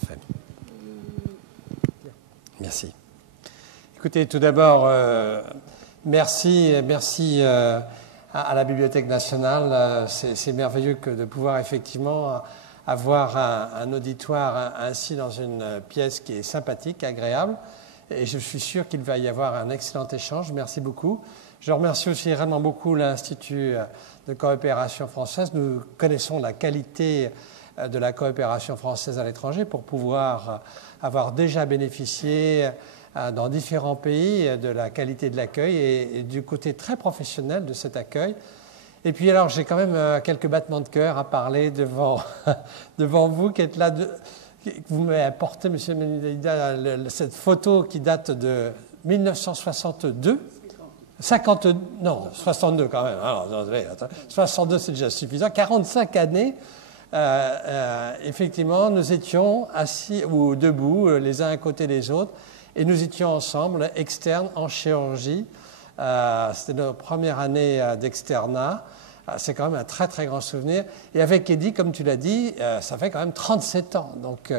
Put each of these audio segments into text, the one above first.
Parfait. Merci. Écoutez, tout d'abord, merci à la Bibliothèque nationale. C'est merveilleux de pouvoir effectivement avoir un auditoire ainsi dans une pièce qui est sympathique, agréable. Et je suis sûr qu'il va y avoir un excellent échange. Merci beaucoup. Je remercie aussi vraiment beaucoup l'Institut de coopération française. Nous connaissons la qualité de la coopération française à l'étranger pour pouvoir avoir déjà bénéficié dans différents pays de la qualité de l'accueil et du côté très professionnel de cet accueil. Et puis alors, j'ai quand même quelques battements de cœur à parler devant vous qui êtes là. Vous m'avez apporté, M. Menida, cette photo qui date de 1962. 62 quand même. Alors, 62, c'est déjà suffisant. 45 années, effectivement, nous étions assis ou debout, les uns à côté des autres, et nous étions ensemble, externes, en chirurgie. C'était notre première année d'externat. C'est quand même un très, très grand souvenir. Et avec Eddie, comme tu l'as dit, ça fait quand même 37 ans. Donc,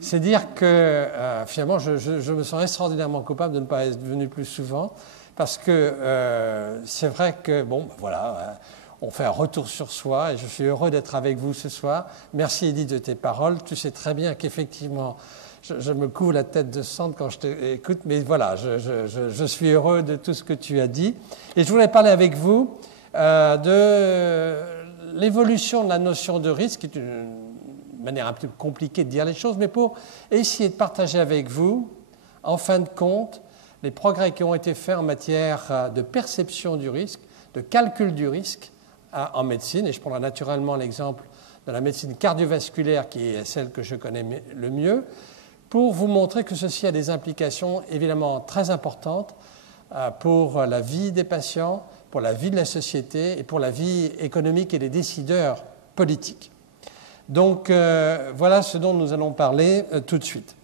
c'est dire que, finalement, je me sens extraordinairement coupable de ne pas être venu plus souvent. Parce que c'est vrai que, bon, voilà, on fait un retour sur soi et je suis heureux d'être avec vous ce soir. Merci Edith de tes paroles. Tu sais très bien qu'effectivement, je me couvre la tête de cendre quand je t'écoute, mais voilà, je suis heureux de tout ce que tu as dit. Et je voulais parler avec vous de l'évolution de la notion de risque, qui est une manière un peu compliquée de dire les choses, mais pour essayer de partager avec vous, en fin de compte, les progrès qui ont été faits en matière de perception du risque, de calcul du risque en médecine. Et je prendrai naturellement l'exemple de la médecine cardiovasculaire, qui est celle que je connais le mieux, pour vous montrer que ceci a des implications évidemment très importantes pour la vie des patients, pour la vie de la société et pour la vie économique et des décideurs politiques. Donc voilà ce dont nous allons parler tout de suite.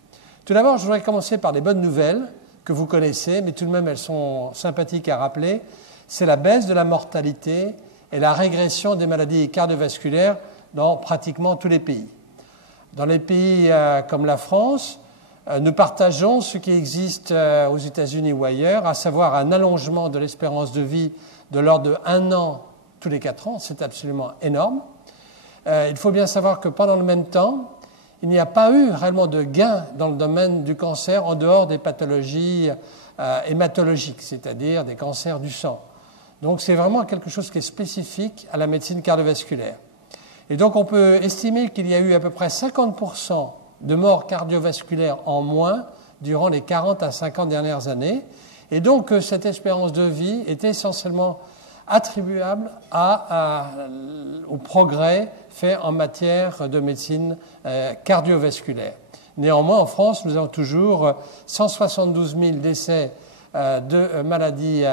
Tout d'abord, je voudrais commencer par des bonnes nouvelles que vous connaissez, mais tout de même elles sont sympathiques à rappeler. C'est la baisse de la mortalité et la régression des maladies cardiovasculaires dans pratiquement tous les pays. Dans les pays comme la France, nous partageons ce qui existe aux États-Unis ou ailleurs, à savoir un allongement de l'espérance de vie de l'ordre de 1 an tous les 4 ans. C'est absolument énorme. Il faut bien savoir que pendant le même temps, il n'y a pas eu réellement de gain dans le domaine du cancer en dehors des pathologies hématologiques, c'est-à-dire des cancers du sang. Donc c'est vraiment quelque chose qui est spécifique à la médecine cardiovasculaire. Et donc on peut estimer qu'il y a eu à peu près 50% de morts cardiovasculaires en moins durant les 40 à 50 dernières années. Et donc cette espérance de vie est essentiellement attribuable au progrès fait en matière de médecine cardiovasculaire. Néanmoins, en France, nous avons toujours 172 000 décès de maladies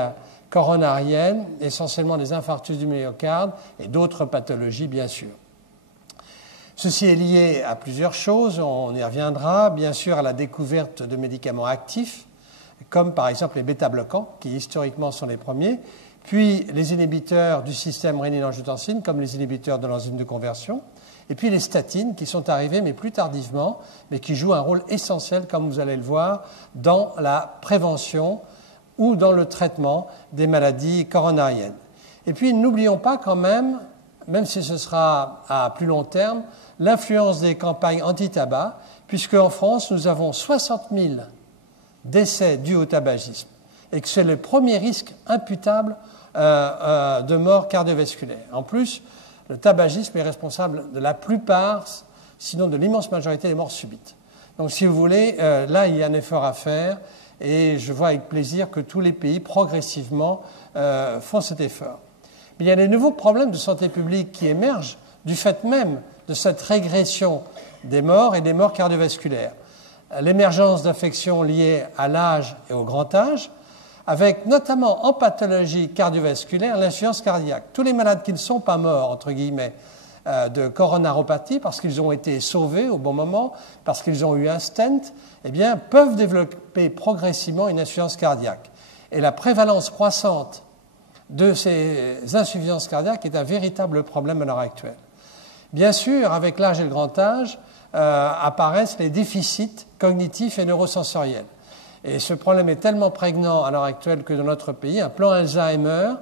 coronariennes, essentiellement des infarctus du myocarde et d'autres pathologies, bien sûr. Ceci est lié à plusieurs choses, on y reviendra, bien sûr à la découverte de médicaments actifs, comme par exemple les bêta-bloquants, qui historiquement sont les premiers, puis les inhibiteurs du système rénine-angiotensine, comme les inhibiteurs de l'enzyme de conversion, et puis les statines, qui sont arrivées, mais plus tardivement, mais qui jouent un rôle essentiel, comme vous allez le voir, dans la prévention ou dans le traitement des maladies coronariennes. Et puis, n'oublions pas quand même si ce sera à plus long terme, l'influence des campagnes anti-tabac, puisque en France, nous avons 60 000 décès dus au tabagisme, et que c'est le premier risque imputable de mort cardiovasculaire. En plus, le tabagisme est responsable de la plupart, sinon de l'immense majorité des morts subites. Donc, si vous voulez, là, il y a un effort à faire, et je vois avec plaisir que tous les pays, progressivement, font cet effort. Mais il y a des nouveaux problèmes de santé publique qui émergent du fait même de cette régression des morts et des morts cardiovasculaires. L'émergence d'affections liées à l'âge et au grand âge, avec notamment en pathologie cardiovasculaire l'insuffisance cardiaque. Tous les malades qui ne sont pas morts, entre guillemets, de coronaropathie, parce qu'ils ont été sauvés au bon moment, parce qu'ils ont eu un stent, eh bien, peuvent développer progressivement une insuffisance cardiaque. Et la prévalence croissante de ces insuffisances cardiaques est un véritable problème à l'heure actuelle. Bien sûr, avec l'âge et le grand âge, apparaissent les déficits cognitifs et neurosensoriels. Et ce problème est tellement prégnant à l'heure actuelle que dans notre pays, un plan Alzheimer,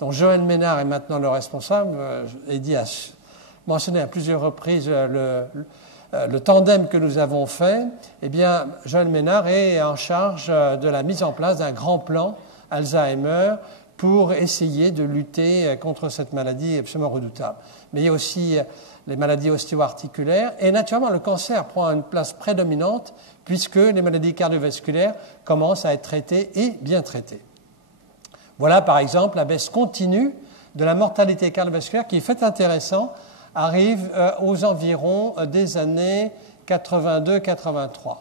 dont Joël Ménard est maintenant le responsable, a mentionné à plusieurs reprises le tandem que nous avons fait, eh bien, Joël Ménard est en charge de la mise en place d'un grand plan Alzheimer pour essayer de lutter contre cette maladie absolument redoutable. Mais il y a aussi les maladies ostéo-articulaires et naturellement le cancer prend une place prédominante puisque les maladies cardiovasculaires commencent à être traitées et bien traitées. Voilà par exemple la baisse continue de la mortalité cardiovasculaire qui, fait intéressant, arrive aux environs des années 82-83.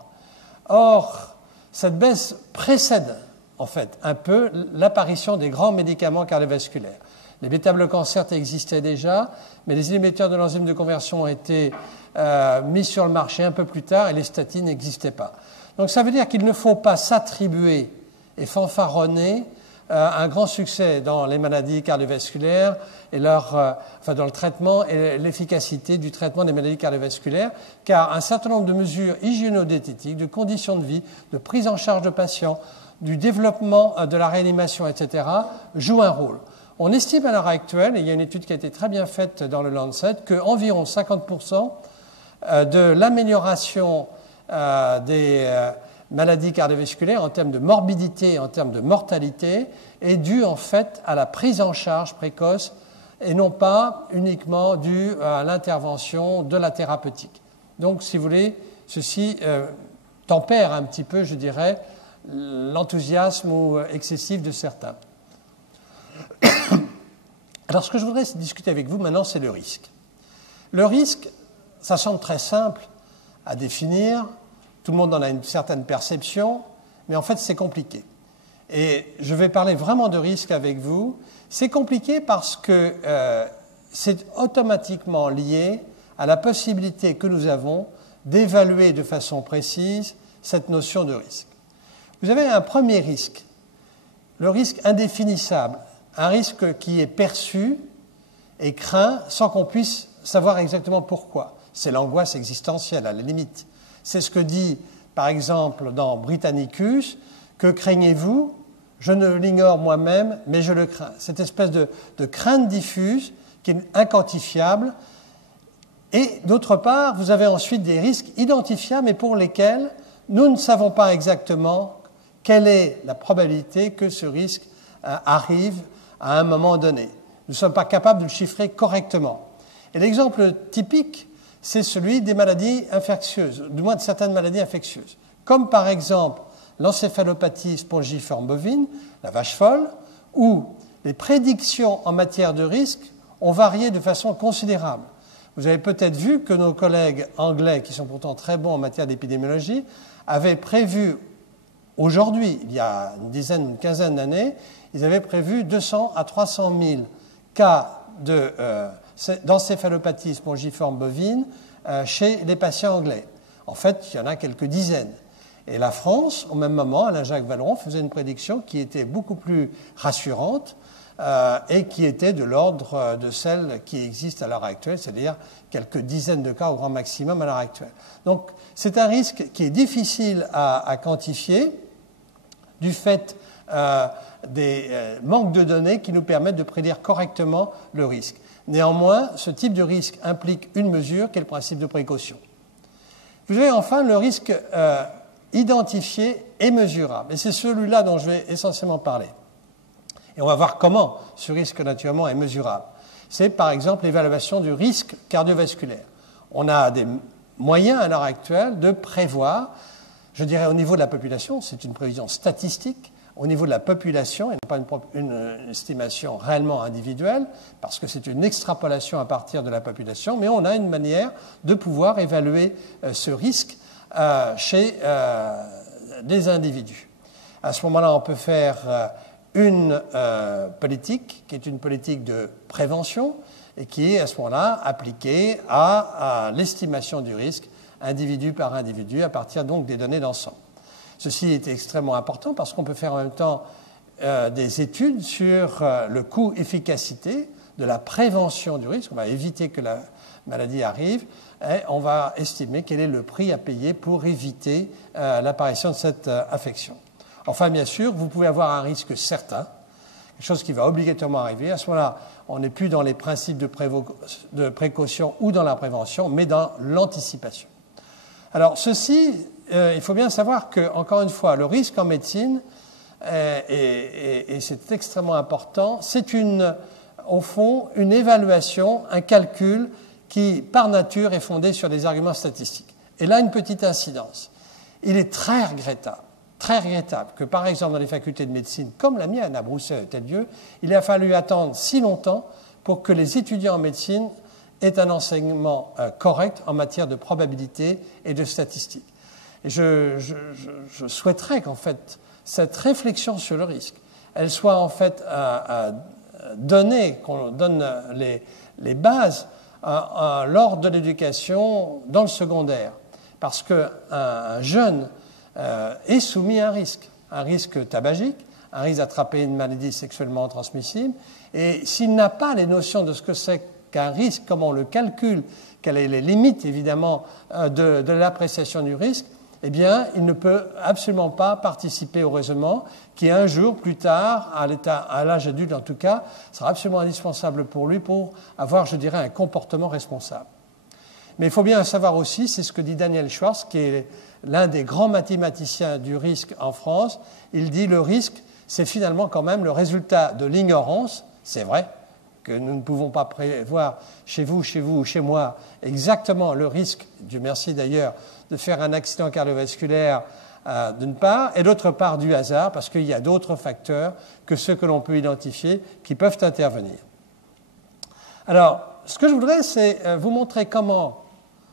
Or, cette baisse précède en fait un peu l'apparition des grands médicaments cardiovasculaires. Les bêta-bloquants, existaient déjà, mais les inhibiteurs de l'enzyme de conversion ont été mis sur le marché un peu plus tard et les statines n'existaient pas. Donc ça veut dire qu'il ne faut pas s'attribuer et fanfaronner un grand succès dans les maladies cardiovasculaires et dans le traitement et l'efficacité du traitement des maladies cardiovasculaires, car un certain nombre de mesures hygiéno-diététiques, de conditions de vie, de prise en charge de patients, du développement de la réanimation, etc., jouent un rôle. On estime à l'heure actuelle, et il y a une étude qui a été très bien faite dans le Lancet, qu'environ 50% de l'amélioration des maladies cardiovasculaires en termes de morbidité, en termes de mortalité, est due en fait à la prise en charge précoce et non pas uniquement due à l'intervention de la thérapeutique. Donc, si vous voulez, ceci tempère un petit peu, je dirais, l'enthousiasme excessif de certains. Alors, ce que je voudrais discuter avec vous maintenant, c'est le risque. Le risque, ça semble très simple à définir. Tout le monde en a une certaine perception, mais en fait, c'est compliqué. Et je vais parler vraiment de risque avec vous. C'est compliqué parce que c'est automatiquement lié à la possibilité que nous avons d'évaluer de façon précise cette notion de risque. Vous avez un premier risque, le risque indéfinissable, un risque qui est perçu et craint sans qu'on puisse savoir exactement pourquoi. C'est l'angoisse existentielle, à la limite. C'est ce que dit, par exemple, dans Britannicus, « Que craignez-vous ? Je ne l'ignore moi-même, mais je le crains. » Cette espèce de crainte diffuse qui est inquantifiable. Et d'autre part, vous avez ensuite des risques identifiables, mais pour lesquels nous ne savons pas exactement quelle est la probabilité que ce risque arrive à un moment donné. Nous ne sommes pas capables de le chiffrer correctement. Et l'exemple typique, c'est celui des maladies infectieuses, du moins de certaines maladies infectieuses, comme par exemple l'encéphalopathie spongiforme bovine, la vache folle, où les prédictions en matière de risque ont varié de façon considérable. Vous avez peut-être vu que nos collègues anglais, qui sont pourtant très bons en matière d'épidémiologie, avaient prévu aujourd'hui, il y a une quinzaine d'années, ils avaient prévu 200 à 300 000 cas d'encéphalopathie spongiforme bovine chez les patients anglais. En fait, il y en a quelques dizaines. Et la France, au même moment, Alain Jacques Vallon faisait une prédiction qui était beaucoup plus rassurante et qui était de l'ordre de celle qui existe à l'heure actuelle, c'est-à-dire quelques dizaines de cas au grand maximum à l'heure actuelle. Donc, c'est un risque qui est difficile à quantifier du fait des manques de données qui nous permettent de prédire correctement le risque. Néanmoins, ce type de risque implique une mesure qui est le principe de précaution. Vous avez enfin le risque identifié et mesurable. Et c'est celui-là dont je vais essentiellement parler. Et on va voir comment ce risque, naturellement, est mesurable. C'est, par exemple, l'évaluation du risque cardiovasculaire. On a des moyens, à l'heure actuelle, de prévoir, je dirais au niveau de la population, c'est une prévision statistique, au niveau de la population, et non pas une estimation réellement individuelle, parce que c'est une extrapolation à partir de la population, mais on a une manière de pouvoir évaluer ce risque chez des individus. À ce moment-là, on peut faire une politique qui est une politique de prévention et qui est à ce moment-là appliquée à l'estimation du risque individu par individu à partir donc des données d'ensemble. Ceci est extrêmement important parce qu'on peut faire en même temps des études sur le coût-efficacité de la prévention du risque. On va éviter que maladie arrive, et on va estimer quel est le prix à payer pour éviter l'apparition de cette affection. Enfin, bien sûr, vous pouvez avoir un risque certain, quelque chose qui va obligatoirement arriver. À ce moment-là, on n'est plus dans les principes de précaution ou dans la prévention, mais dans l'anticipation. Alors, ceci, il faut bien savoir que, encore une fois, le risque en médecine, et c'est extrêmement important, c'est au fond une évaluation, un calcul qui, par nature, est fondé sur des arguments statistiques. Et là, une petite incidence. Il est très regrettable que, par exemple, dans les facultés de médecine, comme la mienne à Bruxelles, tel lieu, il a fallu attendre si longtemps pour que les étudiants en médecine aient un enseignement correct en matière de probabilité et de statistique. Et je souhaiterais qu'en fait, cette réflexion sur le risque, elle soit en fait donnée, qu'on donne les bases lors de l'éducation dans le secondaire. Parce qu'un jeune est soumis à un risque tabagique, un risque d'attraper une maladie sexuellement transmissible. Et s'il n'a pas les notions de ce que c'est qu'un risque, comment on le calcule, quelles sont les limites évidemment de l'appréciation du risque, eh bien, il ne peut absolument pas participer au raisonnement qui, un jour, plus tard, à l'âge adulte en tout cas, sera absolument indispensable pour lui pour avoir, je dirais, un comportement responsable. Mais il faut bien savoir aussi, c'est ce que dit Daniel Schwartz, qui est l'un des grands mathématiciens du risque en France. Il dit le risque, c'est finalement quand même le résultat de l'ignorance. C'est vrai que nous ne pouvons pas prévoir chez vous ou chez moi exactement le risque, Dieu merci d'ailleurs, de faire un accident cardiovasculaire d'une part, et d'autre part du hasard, parce qu'il y a d'autres facteurs que ceux que l'on peut identifier qui peuvent intervenir. Alors, ce que je voudrais, c'est vous montrer comment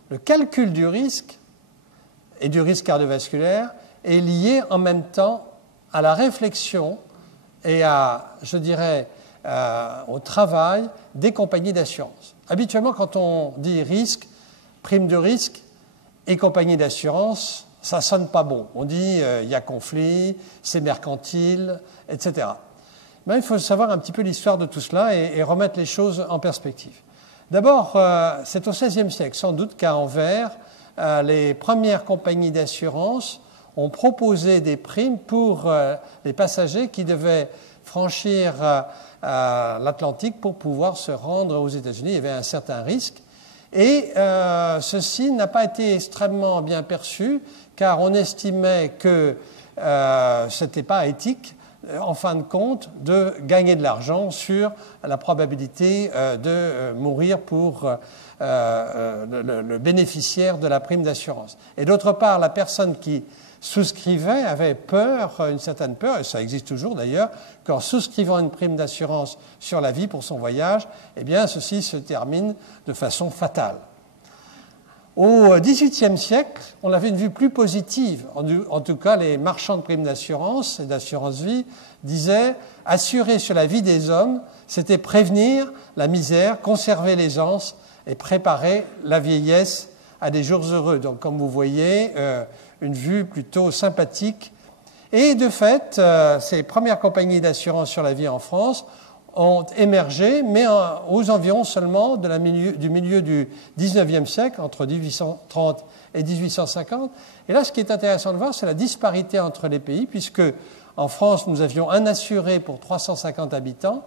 le calcul du risque et du risque cardiovasculaire est lié en même temps à la réflexion et à, je dirais, au travail des compagnies d'assurance. Habituellement, quand on dit risque, prime de risque et compagnie d'assurance, ça ne sonne pas bon. On dit il y a conflit, c'est mercantile, etc. Mais il faut savoir un petit peu l'histoire de tout cela et remettre les choses en perspective. D'abord, c'est au XVIe siècle, sans doute, qu'à Anvers, les premières compagnies d'assurance ont proposé des primes pour les passagers qui devaient franchir l'Atlantique pour pouvoir se rendre aux États-Unis. Il y avait un certain risque. Et ceci n'a pas été extrêmement bien perçu, car on estimait que ce n'était pas éthique, en fin de compte, de gagner de l'argent sur la probabilité de mourir pour le bénéficiaire de la prime d'assurance. Et d'autre part, la personne qui souscrivait avait peur, une certaine peur, et ça existe toujours d'ailleurs, qu'en souscrivant une prime d'assurance sur la vie pour son voyage, eh bien, ceci se termine de façon fatale. Au XVIIIe siècle, on avait une vue plus positive. En tout cas, les marchands de primes d'assurance et d'assurance vie disaient « assurer sur la vie des hommes, c'était prévenir la misère, conserver l'aisance et préparer la vieillesse à des jours heureux ». Donc, comme vous voyez, une vue plutôt sympathique. Et de fait, ces premières compagnies d'assurance sur la vie en France ont émergé, mais aux environs seulement du milieu du XIXe siècle, entre 1830 et 1850. Et là, ce qui est intéressant de voir, c'est la disparité entre les pays, puisque en France, nous avions un assuré pour 350 habitants,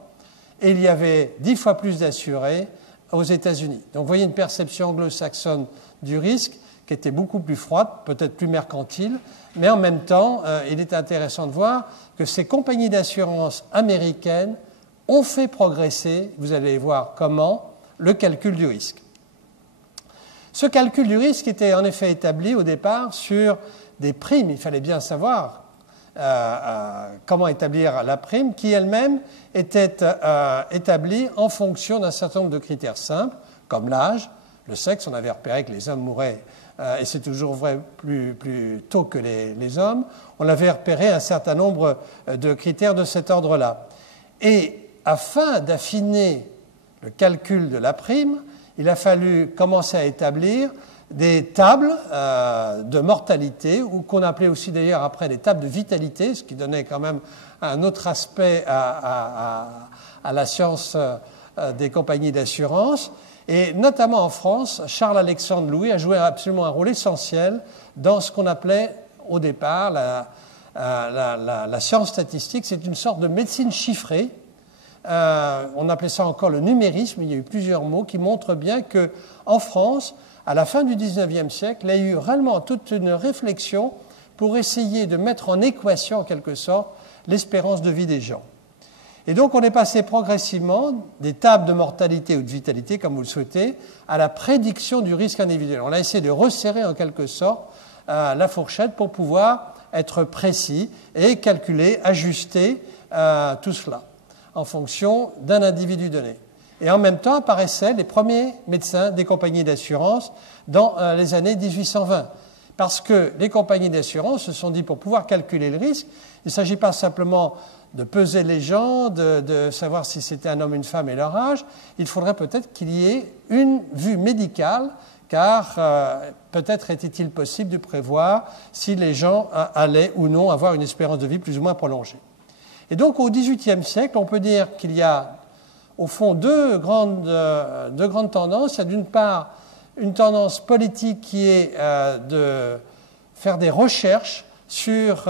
et il y avait 10 fois plus d'assurés aux États-Unis. Donc, vous voyez une perception anglo-saxonne du risque qui était beaucoup plus froide, peut-être plus mercantile, mais en même temps, il est intéressant de voir que ces compagnies d'assurance américaines ont fait progresser, vous allez voir comment, le calcul du risque. Ce calcul du risque était en effet établi au départ sur des primes. Il fallait bien savoir comment établir la prime, qui elle-même était établie en fonction d'un certain nombre de critères simples, comme l'âge, le sexe. On avait repéré que les hommes mouraient, et c'est toujours vrai, plus tôt que les hommes. On avait repéré un certain nombre de critères de cet ordre-là. Et afin d'affiner le calcul de la prime, il a fallu commencer à établir des tables de mortalité, ou qu'on appelait aussi d'ailleurs après des tables de vitalité, ce qui donnait quand même un autre aspect à la science des compagnies d'assurance. Et notamment en France, Charles-Alexandre Louis a joué absolument un rôle essentiel dans ce qu'on appelait au départ la science statistique. C'est une sorte de médecine chiffrée. On appelait ça encore le numérisme. Il y a eu plusieurs mots qui montrent bien qu'en France, à la fin du XIXe siècle, il y a eu réellement toute une réflexion pour essayer de mettre en équation, en quelque sorte, l'espérance de vie des gens. Et donc, on est passé progressivement des tables de mortalité ou de vitalité, comme vous le souhaitez, à la prédiction du risque individuel. On a essayé de resserrer, en quelque sorte, la fourchette pour pouvoir être précis et calculer, ajuster tout cela en fonction d'un individu donné. Et en même temps apparaissaient les premiers médecins des compagnies d'assurance dans les années 1820. Parce que les compagnies d'assurance se sont dit, pour pouvoir calculer le risque, il ne s'agit pas simplement de peser les gens, de savoir si c'était un homme, une femme et leur âge. Il faudrait peut-être qu'il y ait une vue médicale, car peut-être était-il possible de prévoir si les gens allaient ou non avoir une espérance de vie plus ou moins prolongée. Et donc, au XVIIIe siècle, on peut dire qu'il y a, au fond, deux grandes tendances. Il y a d'une part une tendance politique qui est de faire des recherches sur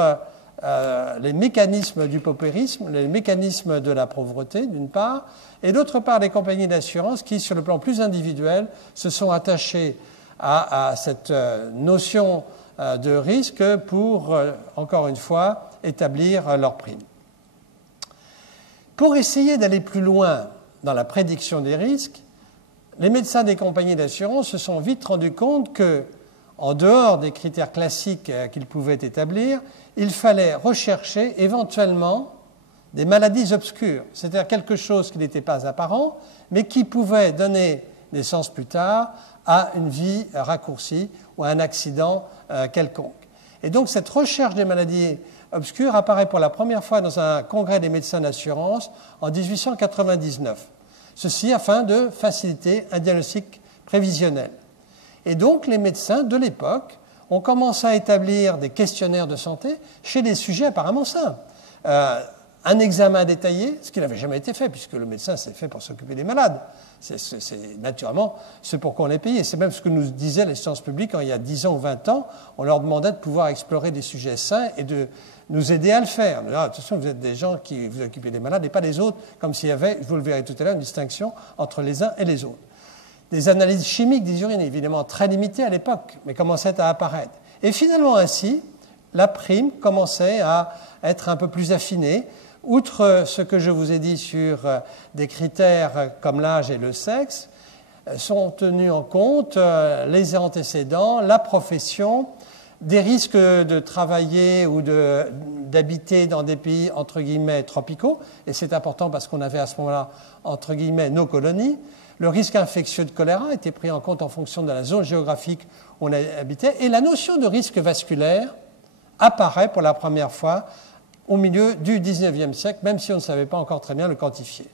les mécanismes du paupérisme, les mécanismes de la pauvreté, d'une part, et d'autre part, les compagnies d'assurance qui, sur le plan plus individuel, se sont attachées à cette notion de risque pour, encore une fois, établir leurs primes. Pour essayer d'aller plus loin dans la prédiction des risques, les médecins des compagnies d'assurance se sont vite rendus compte que, en dehors des critères classiques qu'ils pouvaient établir, il fallait rechercher éventuellement des maladies obscures, c'est-à-dire quelque chose qui n'était pas apparent, mais qui pouvait donner naissance plus tard à une vie raccourcie ou à un accident quelconque. Et donc cette recherche des maladies obscures apparaît pour la première fois dans un congrès des médecins d'assurance en 1899. Ceci afin de faciliter un diagnostic prévisionnel. Et donc les médecins de l'époque ont commencé à établir des questionnaires de santé chez des sujets apparemment simples. Un examen détaillé, ce qui n'avait jamais été fait, puisque le médecin c'est fait pour s'occuper des malades. C'est naturellement ce pour quoi on est payé. C'est même ce que nous disaient les sciences publiques quand il y a 10 ans ou 20 ans. On leur demandait de pouvoir explorer des sujets sains et de nous aider à le faire. Attention, vous êtes des gens qui vous occupez des malades et pas des autres, comme s'il y avait, vous le verrez tout à l'heure, une distinction entre les uns et les autres. Des analyses chimiques des urines, évidemment très limitées à l'époque, mais commençaient à apparaître. Et finalement ainsi, la prime commençait à être un peu plus affinée. Outre ce que je vous ai dit sur des critères comme l'âge et le sexe, sont tenus en compte les antécédents, la profession, des risques de travailler ou d'habiter dans des pays entre guillemets tropicaux, et c'est important parce qu'on avait à ce moment-là entre guillemets nos colonies. Le risque infectieux de choléra était pris en compte en fonction de la zone géographique où on habitait, et la notion de risque vasculaire apparaît pour la première fois au milieu du XIXe siècle, même si on ne savait pas encore très bien le quantifier.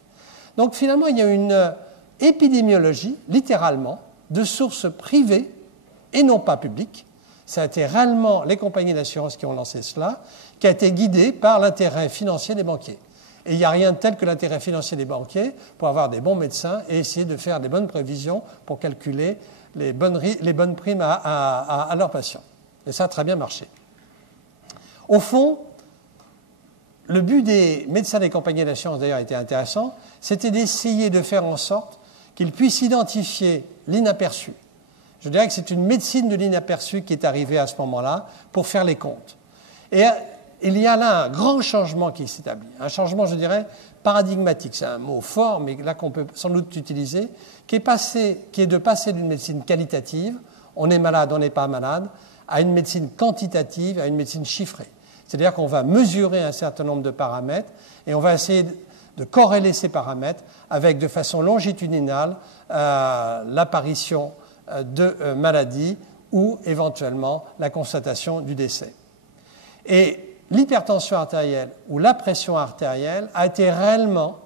Donc finalement, il y a une épidémiologie, littéralement, de sources privées et non pas publiques. Ça a été réellement les compagnies d'assurance qui ont lancé cela, qui a été guidée par l'intérêt financier des banquiers. Et il n'y a rien de tel que l'intérêt financier des banquiers pour avoir des bons médecins et essayer de faire des bonnes prévisions pour calculer les bonnes primes à leurs patients. Et ça a très bien marché. Au fond, le but des médecins des compagnies d'assurance, d'ailleurs, était intéressant, c'était d'essayer de faire en sorte qu'ils puissent identifier l'inaperçu. Je dirais que c'est une médecine de l'inaperçu qui est arrivée à ce moment-là pour faire les comptes. Et il y a là un grand changement qui s'établit, un changement, je dirais, paradigmatique. C'est un mot fort, mais là qu'on peut sans doute utiliser, qui est de passer d'une médecine qualitative, on est malade, on n'est pas malade, à une médecine quantitative, à une médecine chiffrée. C'est-à-dire qu'on va mesurer un certain nombre de paramètres et on va essayer de corréler ces paramètres avec de façon longitudinale l'apparition de maladies ou éventuellement la constatation du décès. Et l'hypertension artérielle ou la pression artérielle a été réellement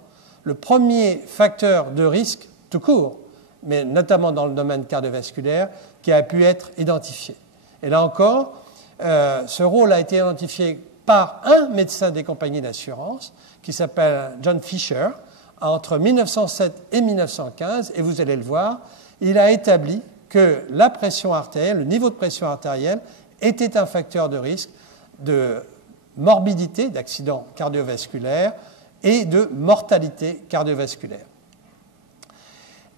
le premier facteur de risque tout court, mais notamment dans le domaine cardiovasculaire, qui a pu être identifié. Et là encore, ce rôle a été identifié par un médecin des compagnies d'assurance qui s'appelle John Fisher entre 1907 et 1915, et vous allez le voir, il a établi que la pression artérielle, le niveau de pression artérielle, était un facteur de risque de morbidité, d'accident cardiovasculaire et de mortalité cardiovasculaire.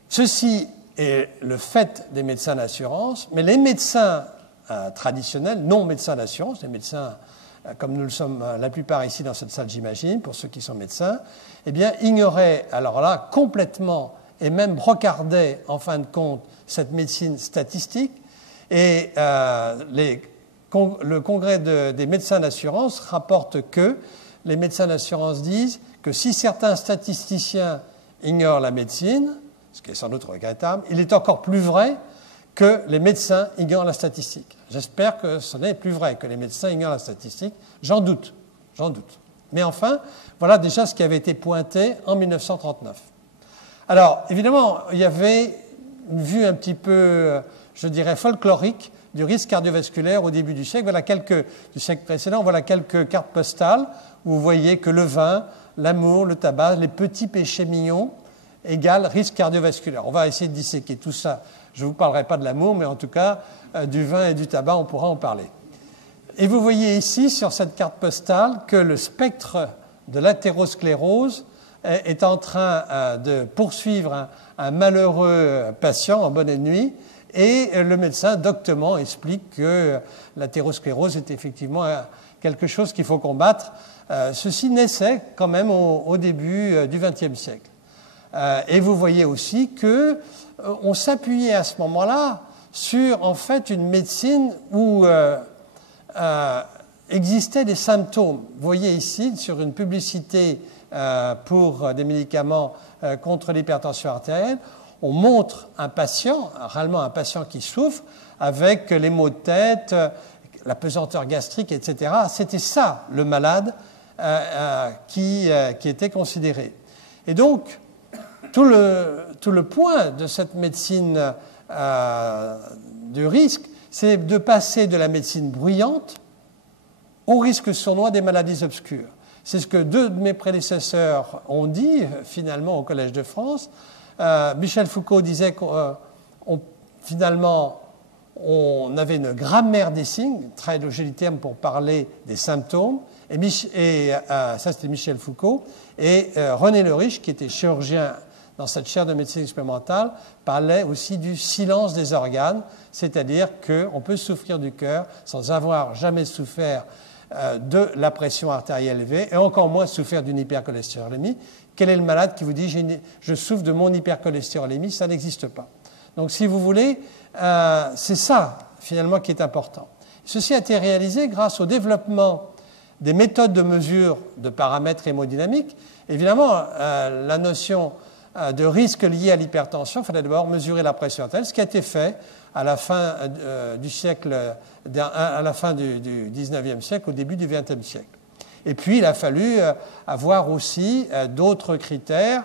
Ceci est le fait des médecins d'assurance, mais les médecins traditionnels, non médecins d'assurance, les médecins comme nous le sommes la plupart ici dans cette salle, j'imagine, pour ceux qui sont médecins, eh bien, ignoraient, alors là, complètement, et même brocardaient, en fin de compte, cette médecine statistique. Et le congrès des médecins d'assurance rapporte que les médecins d'assurance disent que si certains statisticiens ignorent la médecine, ce qui est sans doute regrettable, il est encore plus vrai que les médecins ignorent la statistique. J'espère que ce n'est plus vrai que les médecins ignorent la statistique. J'en doute. Mais enfin, voilà déjà ce qui avait été pointé en 1939. Alors, évidemment, il y avait une vue un petit peu, je dirais, folklorique du risque cardiovasculaire au début du siècle. Du siècle précédent, voilà quelques cartes postales où vous voyez que le vin, l'amour, le tabac, les petits péchés mignons égale risque cardiovasculaire. On va essayer de disséquer tout ça. Je ne vous parlerai pas de l'amour, mais en tout cas, du vin et du tabac, on pourra en parler. Et vous voyez ici, sur cette carte postale, que le spectre de l'athérosclérose est en train de poursuivre un malheureux patient en bonne nuit, et le médecin doctement explique que l'athérosclérose est effectivement quelque chose qu'il faut combattre. Ceci naissait quand même au début du XXe siècle. Et vous voyez aussi qu'on s'appuyait à ce moment-là sur en fait une médecine où existaient des symptômes. Vous voyez ici sur une publicité pour des médicaments contre l'hypertension artérielle, on montre un patient, réellement un patient qui souffre, avec les maux de tête, la pesanteur gastrique, etc. C'était ça le malade qui était considéré. Et donc, tout le point de cette médecine du risque, c'est de passer de la médecine bruyante au risque sournois des maladies obscures. C'est ce que deux de mes prédécesseurs ont dit, finalement, au Collège de France. Michel Foucault disait finalement, on avait une grammaire des signes, très joli terme pour parler des symptômes, ça c'était Michel Foucault, et René Le Riche, qui était chirurgien dans cette chaire de médecine expérimentale, parlait aussi du silence des organes, c'est-à-dire qu'on peut souffrir du cœur sans avoir jamais souffert de la pression artérielle élevée, et encore moins souffrir d'une hypercholestérolémie. Quel est le malade qui vous dit « je souffre de mon hypercholestérolémie » Ça n'existe pas. Donc, si vous voulez, c'est ça, finalement, qui est important. Ceci a été réalisé grâce au développement des méthodes de mesure de paramètres hémodynamiques. Évidemment, la notion de risque lié à l'hypertension, il fallait d'abord mesurer la pression artérielle, ce qui a été fait à la fin du siècle, à la fin du 19e siècle, au début du 20e siècle. Et puis, il a fallu avoir aussi d'autres critères,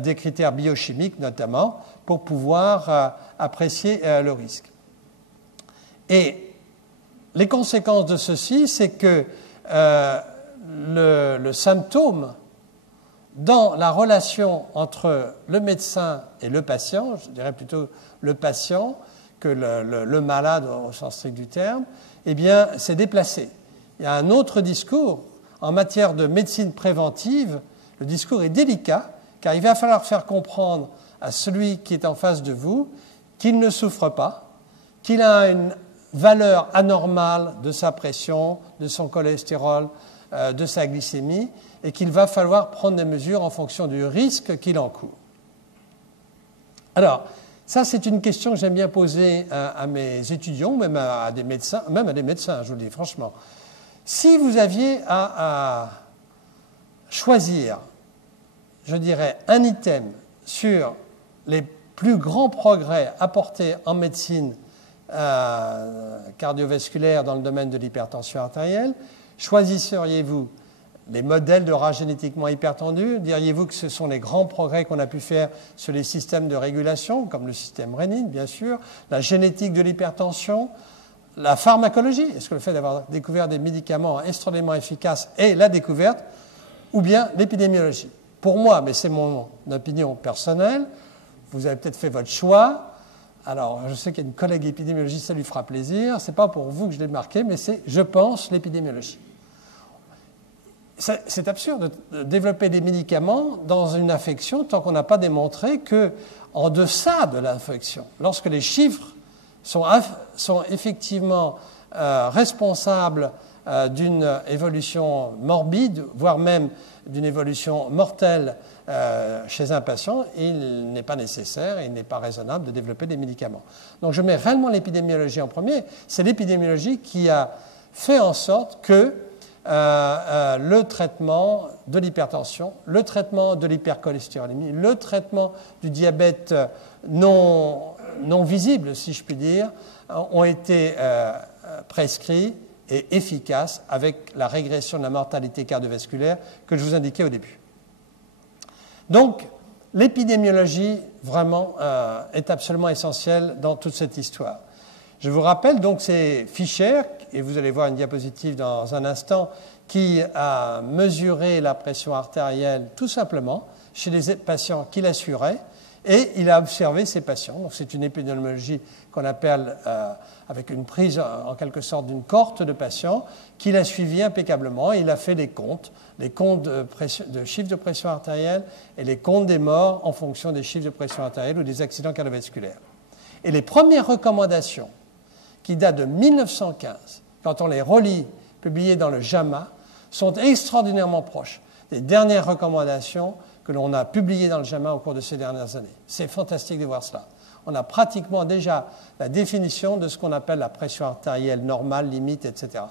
des critères biochimiques notamment, pour pouvoir apprécier le risque. Et les conséquences de ceci, c'est que le symptôme dans la relation entre le médecin et le patient, je dirais plutôt le patient que le malade au sens strict du terme, eh bien, c'est déplacé. Il y a un autre discours en matière de médecine préventive. Le discours est délicat, car il va falloir faire comprendre à celui qui est en face de vous qu'il ne souffre pas, qu'il a une valeur anormale de sa pression, de son cholestérol, de sa glycémie, et qu'il va falloir prendre des mesures en fonction du risque qu'il encourt. Alors, ça, c'est une question que j'aime bien poser à mes étudiants, même à des médecins, je vous le dis franchement. Si vous aviez à choisir, je dirais, un item sur les plus grands progrès apportés en médecine cardiovasculaire dans le domaine de l'hypertension artérielle, choisisseriez-vous les modèles de rats génétiquement hypertendus? Diriez-vous que ce sont les grands progrès qu'on a pu faire sur les systèmes de régulation, comme le système rénine, bien sûr, la génétique de l'hypertension, la pharmacologie? Est-ce que le fait d'avoir découvert des médicaments extrêmement efficaces est la découverte? Ou bien l'épidémiologie? pour moi, mais c'est mon opinion personnelle, vous avez peut-être fait votre choix. Alors, je sais qu'il y a une collègue épidémiologiste, ça lui fera plaisir. Ce n'est pas pour vous que je l'ai marqué, mais c'est « je pense l'épidémiologie ». C'est absurde de développer des médicaments dans une infection tant qu'on n'a pas démontré qu'en deçà de l'infection, lorsque les chiffres sont effectivement responsables d'une évolution morbide, voire même d'une évolution mortelle chez un patient, il n'est pas nécessaire, il n'est pas raisonnable de développer des médicaments. Donc je mets réellement l'épidémiologie en premier. C'est l'épidémiologie qui a fait en sorte que le traitement de l'hypertension, le traitement de l'hypercholestérolémie, le traitement du diabète non visible, si je puis dire, ont été prescrits et efficaces avec la régression de la mortalité cardiovasculaire que je vous indiquais au début. Donc, l'épidémiologie, vraiment, est absolument essentielle dans toute cette histoire. Je vous rappelle donc c'est Fischer, et vous allez voir une diapositive dans un instant, qui a mesuré la pression artérielle tout simplement chez les patients qu'il assurait, et il a observé ces patients. Donc c'est une épidémiologie qu'on appelle avec une prise en quelque sorte d'une cohorte de patients qu'il a suivi impeccablement. Il a fait des comptes de chiffres de pression artérielle et les comptes des morts en fonction des chiffres de pression artérielle ou des accidents cardiovasculaires. Et les premières recommandations qui datent de 1915, quand on les relit, publiées dans le JAMA, sont extraordinairement proches des dernières recommandations que l'on a publiées dans le JAMA au cours de ces dernières années. C'est fantastique de voir cela. On a pratiquement déjà la définition de ce qu'on appelle la pression artérielle normale, limite, etc.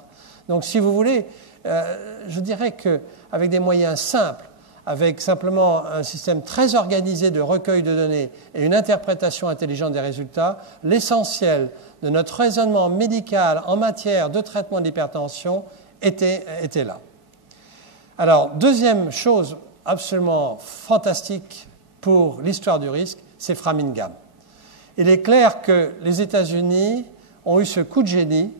Donc, si vous voulez, je dirais qu'avec des moyens simples, avec simplement un système très organisé de recueil de données et une interprétation intelligente des résultats, l'essentiel de notre raisonnement médical en matière de traitement de l'hypertension était là. Alors, deuxième chose absolument fantastique pour l'histoire du risque, c'est Framingham. Il est clair que les États-Unis ont eu ce coup de génie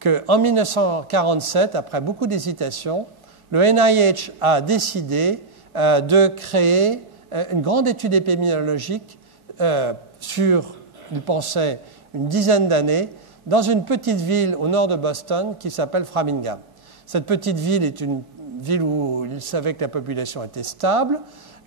qu'en 1947, après beaucoup d'hésitations, le NIH a décidé de créer une grande étude épidémiologique sur, il pensait, une dizaine d'années, dans une petite ville au nord de Boston qui s'appelle Framingham. Cette petite ville est une ville où il savait que la population était stable,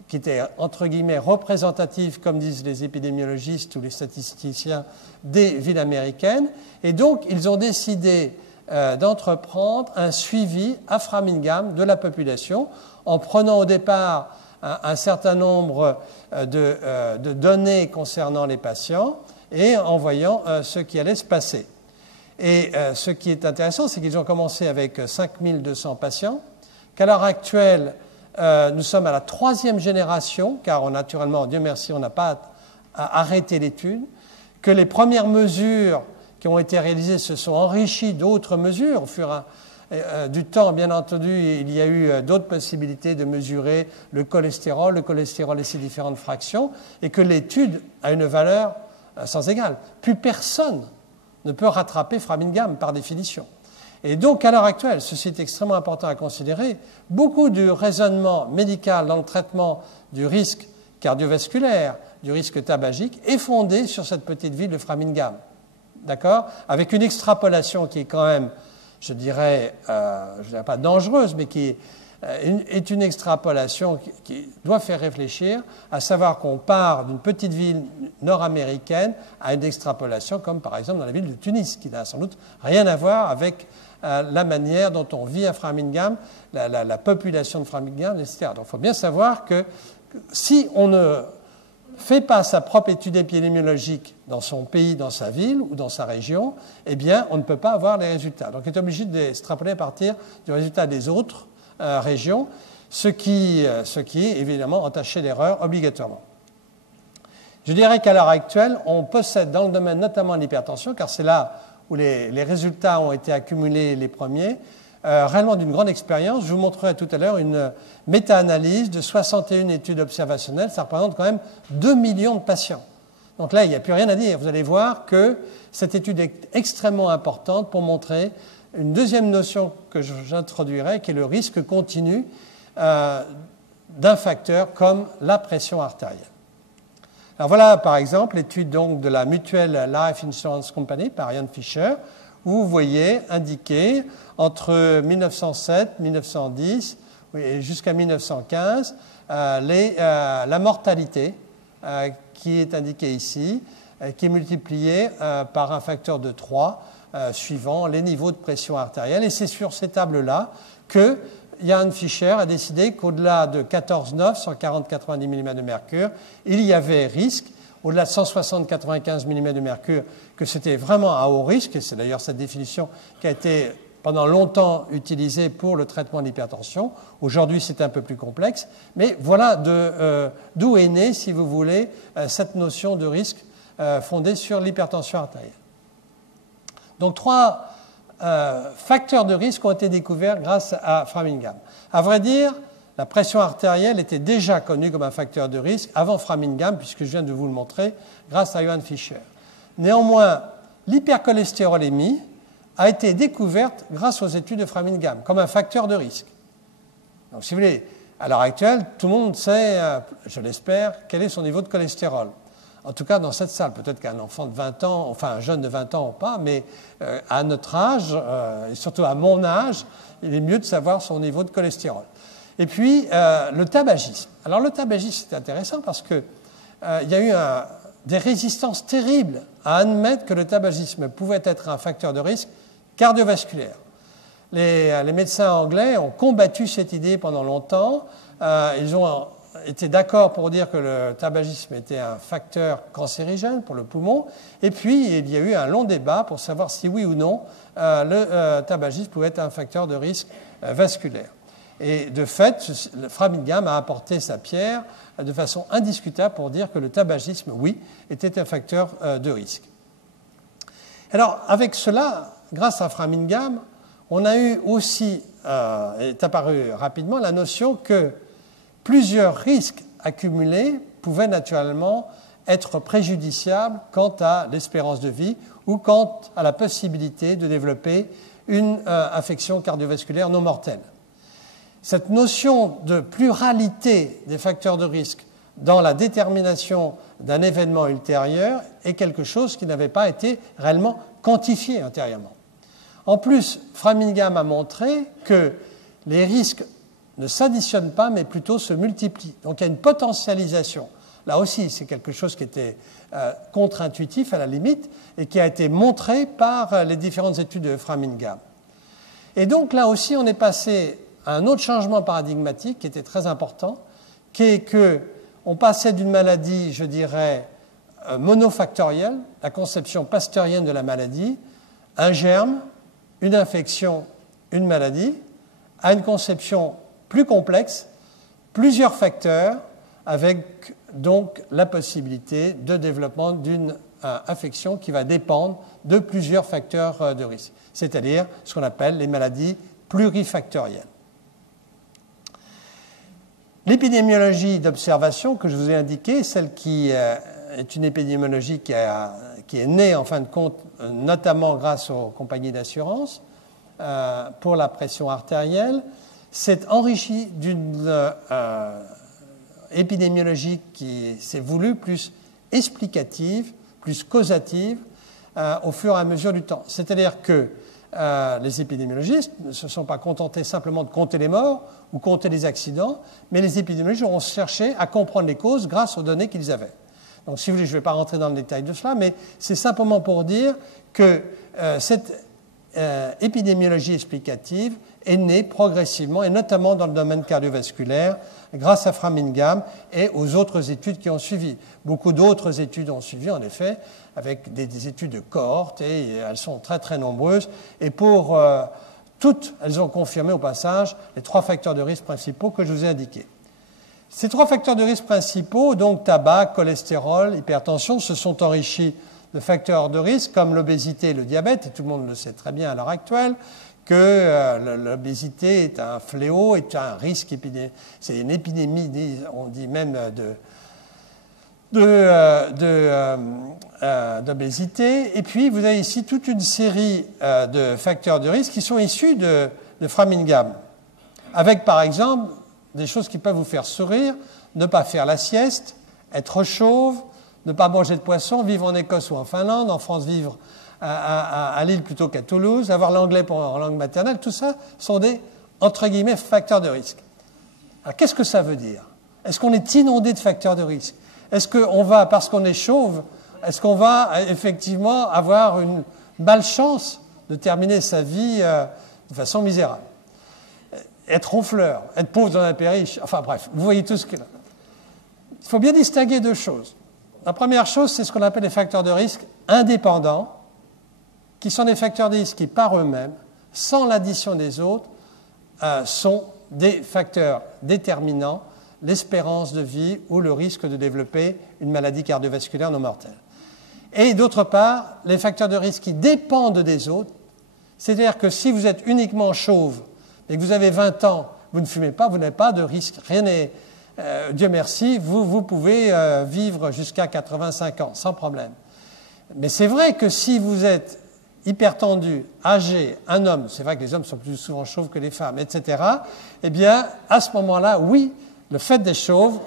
qui était, entre guillemets, représentative, comme disent les épidémiologistes ou les statisticiens, des villes américaines. Et donc, ils ont décidé d'entreprendre un suivi à Framingham de la population en prenant au départ un certain nombre de données concernant les patients et en voyant ce qui allait se passer. Et ce qui est intéressant, c'est qu'ils ont commencé avec 5200 patients, qu'à l'heure actuelle, nous sommes à la 3e génération, car naturellement, Dieu merci, on n'a pas arrêté l'étude, que les premières mesures qui ont été réalisées se sont enrichies d'autres mesures au fur et du temps. Bien entendu, il y a eu d'autres possibilités de mesurer le cholestérol et ses différentes fractions, et que l'étude a une valeur sans égale. Plus personne ne peut rattraper Framingham par définition. Et donc, à l'heure actuelle, ceci est extrêmement important à considérer, beaucoup du raisonnement médical dans le traitement du risque cardiovasculaire, du risque tabagique, est fondé sur cette petite ville de Framingham. D'accord ? Avec une extrapolation qui est quand même, je dirais pas dangereuse, mais qui est une extrapolation qui doit faire réfléchir, à savoir qu'on part d'une petite ville nord-américaine à une extrapolation comme par exemple dans la ville de Tunis, qui n'a sans doute rien à voir avec la manière dont on vit à Framingham, la population de Framingham, etc. Donc il faut bien savoir que si on ne fait pas sa propre étude épidémiologique dans son pays, dans sa ville ou dans sa région, eh bien on ne peut pas avoir les résultats. Donc on est obligé d'extrapoler à partir du résultat des autres régions, ce qui est évidemment entaché d'erreur obligatoirement. Je dirais qu'à l'heure actuelle, on possède dans le domaine notamment de l'hypertension, car c'est là où les résultats ont été accumulés les premiers, réellement d'une grande expérience. Je vous montrerai tout à l'heure une méta-analyse de 61 études observationnelles. Ça représente quand même 2 millions de patients. Donc là, il n'y a plus rien à dire. Vous allez voir que cette étude est extrêmement importante pour montrer une deuxième notion que j'introduirai, qui est le risque continu d'un facteur comme la pression artérielle. Alors voilà par exemple l'étude donc de la Mutual Life Insurance Company par Ian Fisher, où vous voyez indiqué entre 1907, 1910 et jusqu'à 1915 la mortalité qui est indiquée ici, qui est multipliée par un facteur de 3 suivant les niveaux de pression artérielle. Et c'est sur ces tables-là que Ian Fisher a décidé qu'au-delà de 14,9, 140-90 mm de mercure, il y avait risque. Au-delà de 160-95 mm de mercure, que c'était vraiment à haut risque, et c'est d'ailleurs cette définition qui a été pendant longtemps utilisée pour le traitement de l'hypertension. Aujourd'hui, c'est un peu plus complexe, mais voilà d'où est née, si vous voulez, cette notion de risque fondée sur l'hypertension artérielle. Donc, 3 facteurs de risque ont été découverts grâce à Framingham. À vrai dire, la pression artérielle était déjà connue comme un facteur de risque avant Framingham, puisque je viens de vous le montrer, grâce à Ian Fisher. Néanmoins, l'hypercholestérolémie a été découverte grâce aux études de Framingham comme un facteur de risque. Donc, si vous voulez, à l'heure actuelle, tout le monde sait, je l'espère, quel est son niveau de cholestérol. En tout cas, dans cette salle, peut-être qu'un enfant de 20 ans, enfin un jeune de 20 ans ou pas, mais à notre âge, et surtout à mon âge, il est mieux de savoir son niveau de cholestérol. Et puis, le tabagisme. Alors, le tabagisme, c'est intéressant parce qu'il y a eu des résistances terribles à admettre que le tabagisme pouvait être un facteur de risque cardiovasculaire. Les médecins anglais ont combattu cette idée pendant longtemps. Ils ont été d'accord pour dire que le tabagisme était un facteur cancérigène pour le poumon. Et puis, il y a eu un long débat pour savoir si oui ou non le tabagisme pouvait être un facteur de risque vasculaire. Et de fait, Framingham a apporté sa pierre de façon indiscutable pour dire que le tabagisme, oui, était un facteur de risque. Alors, avec cela, grâce à Framingham, on a eu aussi, est apparu rapidement, la notion que plusieurs risques accumulés pouvaient naturellement être préjudiciables quant à l'espérance de vie ou quant à la possibilité de développer une affection cardiovasculaire non mortelle. Cette notion de pluralité des facteurs de risque dans la détermination d'un événement ultérieur est quelque chose qui n'avait pas été réellement quantifié antérieurement. En plus, Framingham a montré que les risques ne s'additionnent pas, mais plutôt se multiplient. Donc il y a une potentialisation. Là aussi, c'est quelque chose qui était contre-intuitif à la limite et qui a été montré par les différentes études de Framingham. Et donc là aussi, on est passé à un autre changement paradigmatique qui était très important, qui est qu'on passait d'une maladie, je dirais, monofactorielle, la conception pasteurienne de la maladie, un germe, une infection, une maladie, à une conception plus complexe, plusieurs facteurs, avec donc la possibilité de développement d'une infection qui va dépendre de plusieurs facteurs de risque, c'est-à-dire ce qu'on appelle les maladies plurifactorielles. L'épidémiologie d'observation que je vous ai indiquée, celle qui est une épidémiologie qui est née en fin de compte notamment grâce aux compagnies d'assurance pour la pression artérielle, s'est enrichie d'une épidémiologie qui s'est voulue plus explicative, plus causative au fur et à mesure du temps. C'est-à-dire que les épidémiologistes ne se sont pas contentés simplement de compter les morts ou compter les accidents, mais les épidémiologistes ont cherché à comprendre les causes grâce aux données qu'ils avaient. Donc, si vous voulez, je ne vais pas rentrer dans le détail de cela, mais c'est simplement pour dire que cette épidémiologie explicative est née progressivement, et notamment dans le domaine cardiovasculaire, grâce à Framingham et aux autres études qui ont suivi. Beaucoup d'autres études ont suivi, en effet, avec des études de cohorte, et elles sont très très nombreuses. Et pour toutes, elles ont confirmé au passage les 3 facteurs de risque principaux que je vous ai indiqués. Ces 3 facteurs de risque principaux, donc tabac, cholestérol, hypertension, se sont enrichis de facteurs de risque comme l'obésité et le diabète, et tout le monde le sait très bien à l'heure actuelle, que l'obésité est un fléau, est un risque épidémique, c'est une épidémie, on dit même d'obésité. Et puis, vous avez ici toute une série de facteurs de risque qui sont issus de Framingham, avec par exemple des choses qui peuvent vous faire sourire, ne pas faire la sieste, être chauve, ne pas manger de poisson, vivre en Écosse ou en Finlande, en France vivre à Lille plutôt qu'à Toulouse, avoir l'anglais pour langue maternelle, tout ça sont des, entre guillemets, facteurs de risque. Alors qu'est-ce que ça veut dire? Est-ce qu'on est inondé de facteurs de risque? Est-ce qu'on va, parce qu'on est chauve, est-ce qu'on va effectivement avoir une malchance de terminer sa vie de façon misérable? Être ronfleur, être pauvre dans un pays riche, enfin bref, vous voyez tout ce qu'il y a. Il faut bien distinguer deux choses. La première chose, c'est ce qu'on appelle les facteurs de risque indépendants, qui sont des facteurs de risque qui, par eux-mêmes, sans l'addition des autres, sont des facteurs déterminant l'espérance de vie ou le risque de développer une maladie cardiovasculaire non mortelle. Et d'autre part, les facteurs de risque qui dépendent des autres, c'est-à-dire que si vous êtes uniquement chauve et que vous avez 20 ans, vous ne fumez pas, vous n'avez pas de risque. Rien n'est, Dieu merci, vous pouvez vivre jusqu'à 85 ans sans problème. Mais c'est vrai que si vous êtes hypertendu, âgé, un homme, c'est vrai que les hommes sont plus souvent chauves que les femmes, etc., eh bien, à ce moment-là, oui, le fait d'être chauve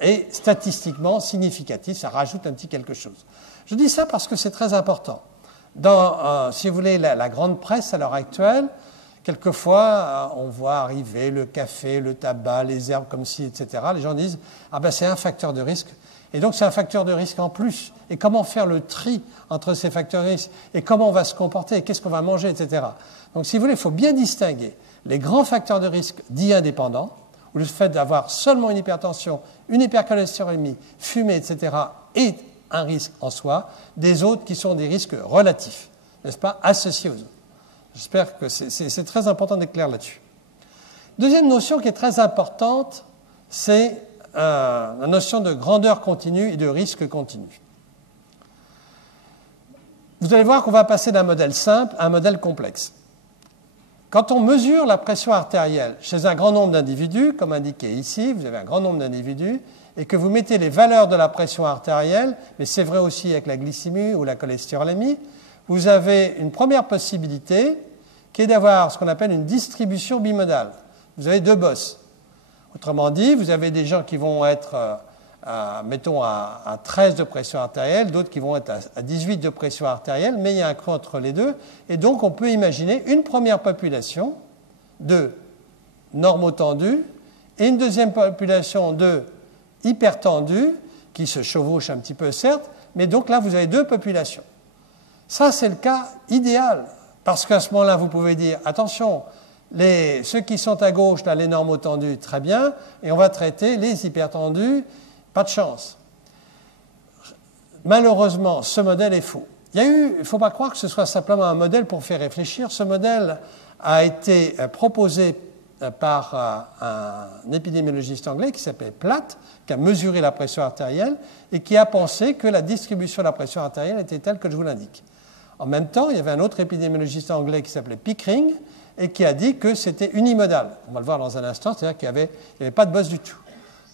est statistiquement significatif, ça rajoute un petit quelque chose. Je dis ça parce que c'est très important. Dans, si vous voulez, la grande presse à l'heure actuelle, quelquefois, on voit arriver le café, le tabac, les herbes comme ci, etc. Les gens disent « Ah ben c'est un facteur de risque ». Et donc c'est un facteur de risque en plus. Et comment faire le tri entre ces facteurs de risque? Et comment on va se comporter? Qu'est-ce qu'on va manger, etc. Donc si vous voulez, il faut bien distinguer les grands facteurs de risque dits indépendants, où le fait d'avoir seulement une hypertension, une hypercholestérolémie, fumer, etc., est un risque en soi, des autres qui sont des risques relatifs, n'est-ce pas, associés aux autres. J'espère que c'est très important d'être clair là-dessus. Deuxième notion qui est très importante, c'est la notion de grandeur continue et de risque continu. Vous allez voir qu'on va passer d'un modèle simple à un modèle complexe. Quand on mesure la pression artérielle chez un grand nombre d'individus, comme indiqué ici, vous avez un grand nombre d'individus, et que vous mettez les valeurs de la pression artérielle, mais c'est vrai aussi avec la glycémie ou la cholestérolémie, vous avez une première possibilité qui est d'avoir ce qu'on appelle une distribution bimodale. Vous avez deux bosses. Autrement dit, vous avez des gens qui vont être, mettons, à 13 de pression artérielle, d'autres qui vont être à 18 de pression artérielle, mais il y a un creux entre les deux. Et donc, on peut imaginer une première population de normotendus et une deuxième population de hypertendus, qui se chevauchent un petit peu, certes, mais donc là, vous avez deux populations. Ça, c'est le cas idéal, parce qu'à ce moment-là, vous pouvez dire, attention, ceux qui sont à gauche, là, les normotendus, très bien, et on va traiter les hypertendus, pas de chance. Malheureusement, ce modèle est faux. Il ne faut pas croire que ce soit simplement un modèle pour faire réfléchir. Ce modèle a été proposé par un épidémiologiste anglais qui s'appelle Platt, qui a mesuré la pression artérielle et qui a pensé que la distribution de la pression artérielle était telle que je vous l'indique. En même temps, il y avait un autre épidémiologiste anglais qui s'appelait Pickering et qui a dit que c'était unimodal. On va le voir dans un instant, c'est-à-dire qu'il n'y avait pas de bosse du tout.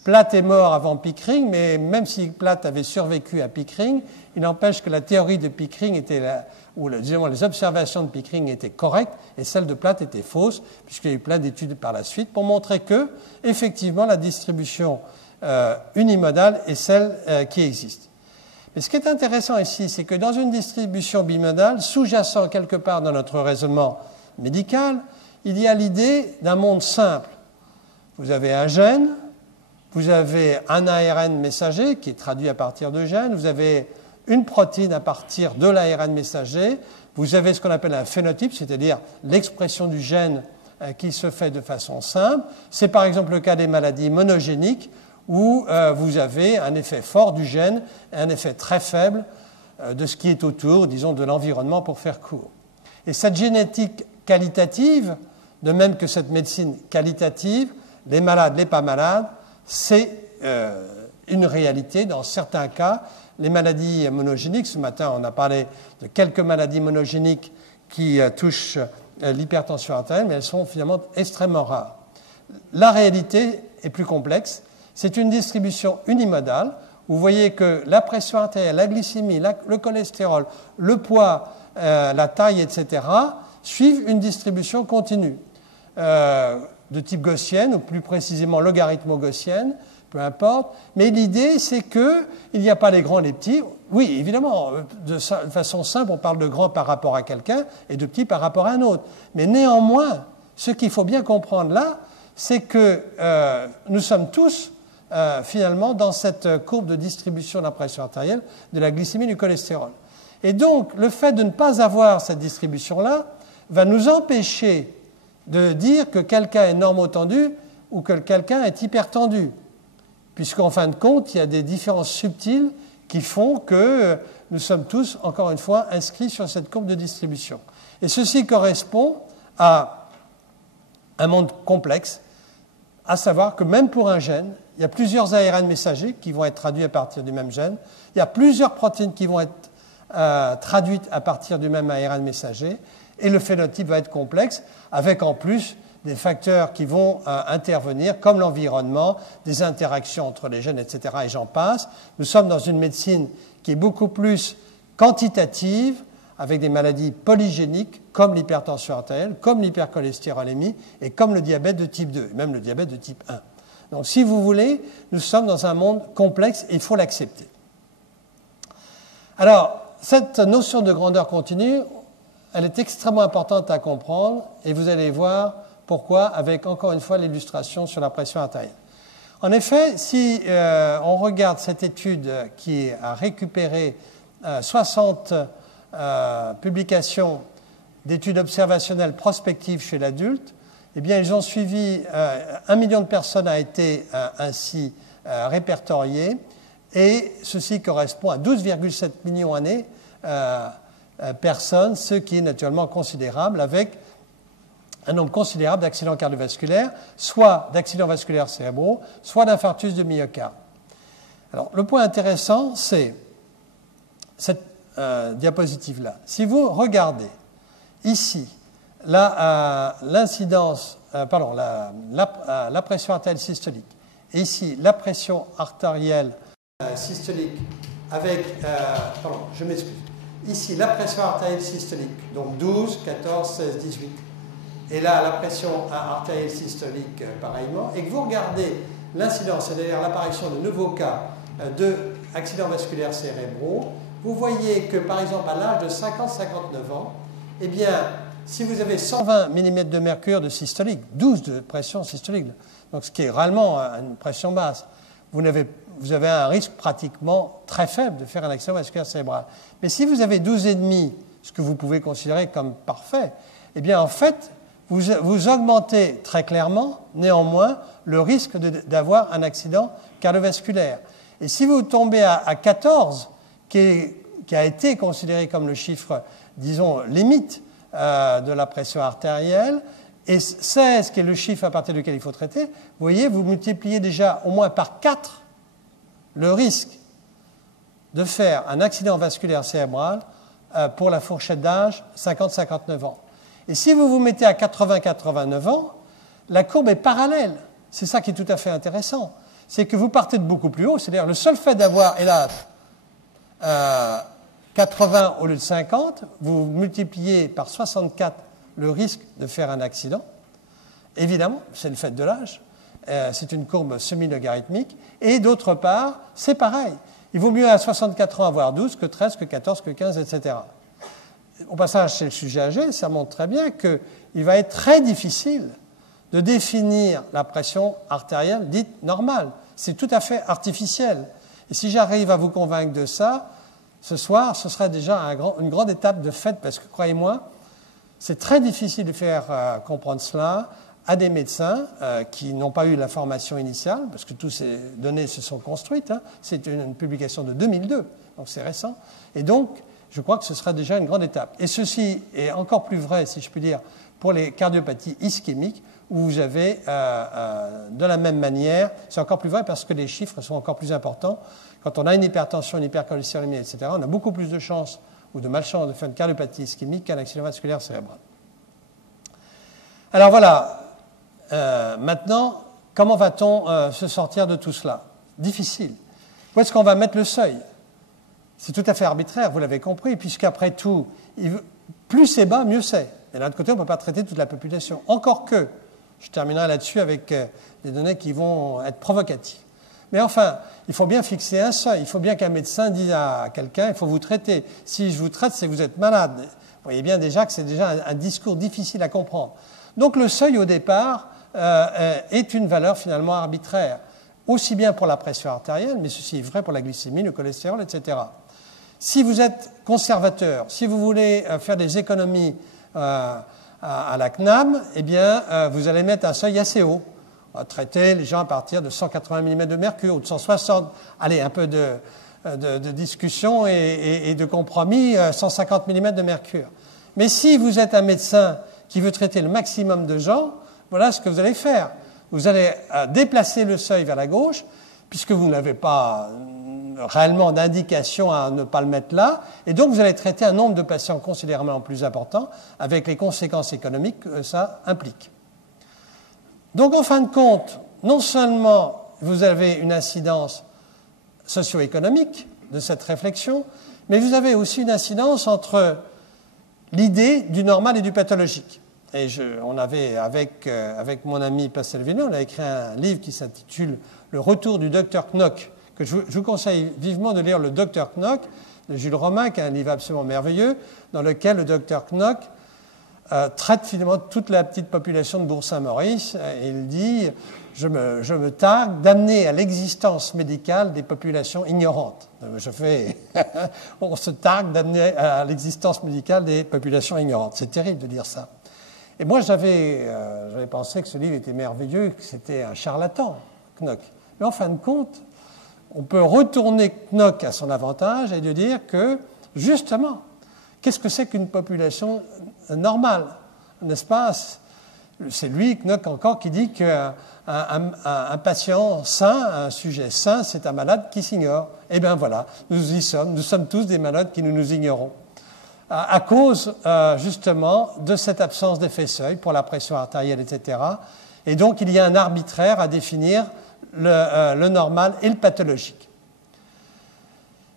Platt est mort avant Pickering, mais même si Platt avait survécu à Pickering, il n'empêche que la théorie de Pickering était disons, les observations de Pickering étaient correctes et celles de Platt étaient fausses, puisqu'il y a eu plein d'études par la suite pour montrer que, effectivement, la distribution unimodale est celle qui existe. Mais ce qui est intéressant ici, c'est que dans une distribution bimodale, sous-jacent quelque part dans notre raisonnement médical, il y a l'idée d'un monde simple. Vous avez un gène, vous avez un ARN messager qui est traduit à partir de gènes, vous avez une protéine à partir de l'ARN messager, vous avez ce qu'on appelle un phénotype, c'est-à-dire l'expression du gène qui se fait de façon simple. C'est par exemple le cas des maladies monogéniques où vous avez un effet fort du gène et un effet très faible de ce qui est autour, disons, de l'environnement pour faire court. Et cette génétique qualitative, de même que cette médecine qualitative, les malades, les pas malades, c'est une réalité dans certains cas. Les maladies monogéniques, ce matin on a parlé de quelques maladies monogéniques qui touchent l'hypertension artérielle, mais elles sont finalement extrêmement rares. La réalité est plus complexe. C'est une distribution unimodale. Vous voyez que la pression artérielle, la glycémie, le cholestérol, le poids, la taille, etc., suivent une distribution continue. de type gaussienne, ou plus précisément logarithmo-gaussienne, peu importe. Mais l'idée, c'est qu'il n'y a pas les grands et les petits. Oui, évidemment, de façon simple, on parle de grand par rapport à quelqu'un et de petit par rapport à un autre. Mais néanmoins, ce qu'il faut bien comprendre là, c'est que nous sommes tous, finalement, dans cette courbe de distribution de la pression artérielle, de la glycémie, du cholestérol. Et donc, le fait de ne pas avoir cette distribution-là va nous empêcher de dire que quelqu'un est normotendu ou que quelqu'un est hypertendu, puisqu'en fin de compte, il y a des différences subtiles qui font que nous sommes tous, encore une fois, inscrits sur cette courbe de distribution. Et ceci correspond à un monde complexe, à savoir que même pour un gène, il y a plusieurs ARN messagers qui vont être traduits à partir du même gène, il y a plusieurs protéines qui vont être traduites à partir du même ARN messager, et le phénotype va être complexe, avec en plus des facteurs qui vont intervenir, comme l'environnement, des interactions entre les gènes, etc., et j'en passe. Nous sommes dans une médecine qui est beaucoup plus quantitative, avec des maladies polygéniques, comme l'hypertension artérielle, comme l'hypercholestérolémie, et comme le diabète de type 2, et même le diabète de type 1. Donc, si vous voulez, nous sommes dans un monde complexe, et il faut l'accepter. Alors, cette notion de grandeur continue, elle est extrêmement importante à comprendre, et vous allez voir pourquoi, avec encore une fois l'illustration sur la pression artérielle. En effet, si on regarde cette étude qui a récupéré 60 publications d'études observationnelles prospectives chez l'adulte, eh bien, ils ont suivi 1 million de personnes a été ainsi répertorié, et ceci correspond à 12,7 millions d'années personnes, ce qui est naturellement considérable, avec un nombre considérable d'accidents cardiovasculaires, soit d'accidents vasculaires cérébraux, soit d'infarctus de myocarde. Alors, le point intéressant, c'est cette diapositive-là. Si vous regardez ici l'incidence, la pression artérielle systolique, et ici la pression artérielle systolique avec, je m'excuse, ici la pression artérielle systolique, donc 12, 14, 16, 18, et là la pression artérielle systolique pareillement, et que vous regardez l'incidence, c'est-à-dire l'apparition de nouveaux cas d'accidents vasculaires cérébraux, vous voyez que, par exemple, à l'âge de 50-59 ans, eh bien, si vous avez 120 mm de mercure de systolique, 12 de pression systolique, donc ce qui est réellement une pression basse, vous avez un risque pratiquement très faible de faire un accident vasculaire cérébral. Mais si vous avez 12,5, ce que vous pouvez considérer comme parfait, eh bien, en fait, vous augmentez très clairement, néanmoins, le risque d'avoir un accident cardiovasculaire. Et si vous tombez à 14, qui a été considéré comme le chiffre, disons, limite de la pression artérielle, et 16, qui est le chiffre à partir duquel il faut traiter, vous voyez, vous multipliez déjà au moins par 4 le risque de faire un accident vasculaire cérébral pour la fourchette d'âge 50-59 ans. Et si vous vous mettez à 80-89 ans, la courbe est parallèle. C'est ça qui est tout à fait intéressant. C'est que vous partez de beaucoup plus haut, c'est-à-dire le seul fait d'avoir, hélas, 80 au lieu de 50, vous multipliez par 64 le risque de faire un accident. Évidemment, c'est le fait de l'âge. C'est une courbe semi-logarithmique. Et d'autre part, c'est pareil. Il vaut mieux à 64 ans avoir 12 que 13, que 14, que 15, etc. Au passage, chez le sujet âgé, ça montre très bien qu'il va être très difficile de définir la pression artérielle dite normale. C'est tout à fait artificiel. Et si j'arrive à vous convaincre de ça, ce soir, ce serait déjà une grande étape de fête, parce que, croyez-moi, c'est très difficile de faire comprendre cela à des médecins qui n'ont pas eu la formation initiale, parce que toutes ces données se sont construites. C'est une publication de 2002, donc c'est récent. Et donc, je crois que ce serait déjà une grande étape. Et ceci est encore plus vrai, si je puis dire, pour les cardiopathies ischémiques, où vous avez, de la même manière, c'est encore plus vrai parce que les chiffres sont encore plus importants. Quand on a une hypertension, une hypercholestérolémie, etc., on a beaucoup plus de chances ou de malchance de faire une cardiopathie ischémique qu'un accident vasculaire cérébral. Alors voilà, maintenant, comment va-t-on se sortir de tout cela? Difficile. Où est-ce qu'on va mettre le seuil? C'est tout à fait arbitraire, vous l'avez compris, puisqu'après tout, plus c'est bas, mieux c'est. Et d'un autre côté, on ne peut pas traiter toute la population. Encore que, Je terminerai là-dessus avec des données qui vont être provocatives. Mais enfin, il faut bien fixer un seuil. Il faut bien qu'un médecin dise à quelqu'un, il faut vous traiter. Si je vous traite, c'est que vous êtes malade. Vous voyez bien déjà que c'est déjà un discours difficile à comprendre. Donc le seuil au départ est une valeur finalement arbitraire, aussi bien pour la pression artérielle, mais ceci est vrai pour la glycémie, le cholestérol, etc. Si vous êtes conservateur, si vous voulez faire des économies à la CNAM, eh bien, vous allez mettre un seuil assez haut. On va traiter les gens à partir de 180 mm de mercure ou de 160. Allez, un peu de discussion et de compromis, 150 mm de mercure. Mais si vous êtes un médecin qui veut traiter le maximum de gens, voilà ce que vous allez faire. Vous allez déplacer le seuil vers la gauche, puisque vous n'avez pas réellement d'indication à ne pas le mettre là, et donc vous allez traiter un nombre de patients considérablement plus important, avec les conséquences économiques que ça implique. Donc en fin de compte, non seulement vous avez une incidence socio-économique de cette réflexion, mais vous avez aussi une incidence entre l'idée du normal et du pathologique. Et on avait, avec mon ami Pascal Villeneuve, on a écrit un livre qui s'intitule « Le retour du docteur Knock », que je vous conseille vivement de lire « Le docteur Knock » de Jules Romain, qui est un livre absolument merveilleux, dans lequel le docteur Knock traite finalement toute la petite population de Bourg-Saint-Maurice. Il dit « Je me targue d'amener à l'existence médicale des populations ignorantes ». On se targue d'amener à l'existence médicale des populations ignorantes. C'est terrible de dire ça. Et moi, j'avais pensé que ce livre était merveilleux, que c'était un charlatan, Knock. Mais en fin de compte, on peut retourner Knock à son avantage et de dire que, justement, qu'est-ce que c'est qu'une population normale, n'est-ce pas? C'est lui, Knock encore, qui dit qu'un patient sain, un sujet sain, c'est un malade qui s'ignore. Eh bien voilà, nous y sommes. Nous sommes tous des malades qui nous ignorons. À cause, justement, de cette absence d'effet seuil pour la pression artérielle, etc. Et donc, il y a un arbitraire à définir le normal et le pathologique.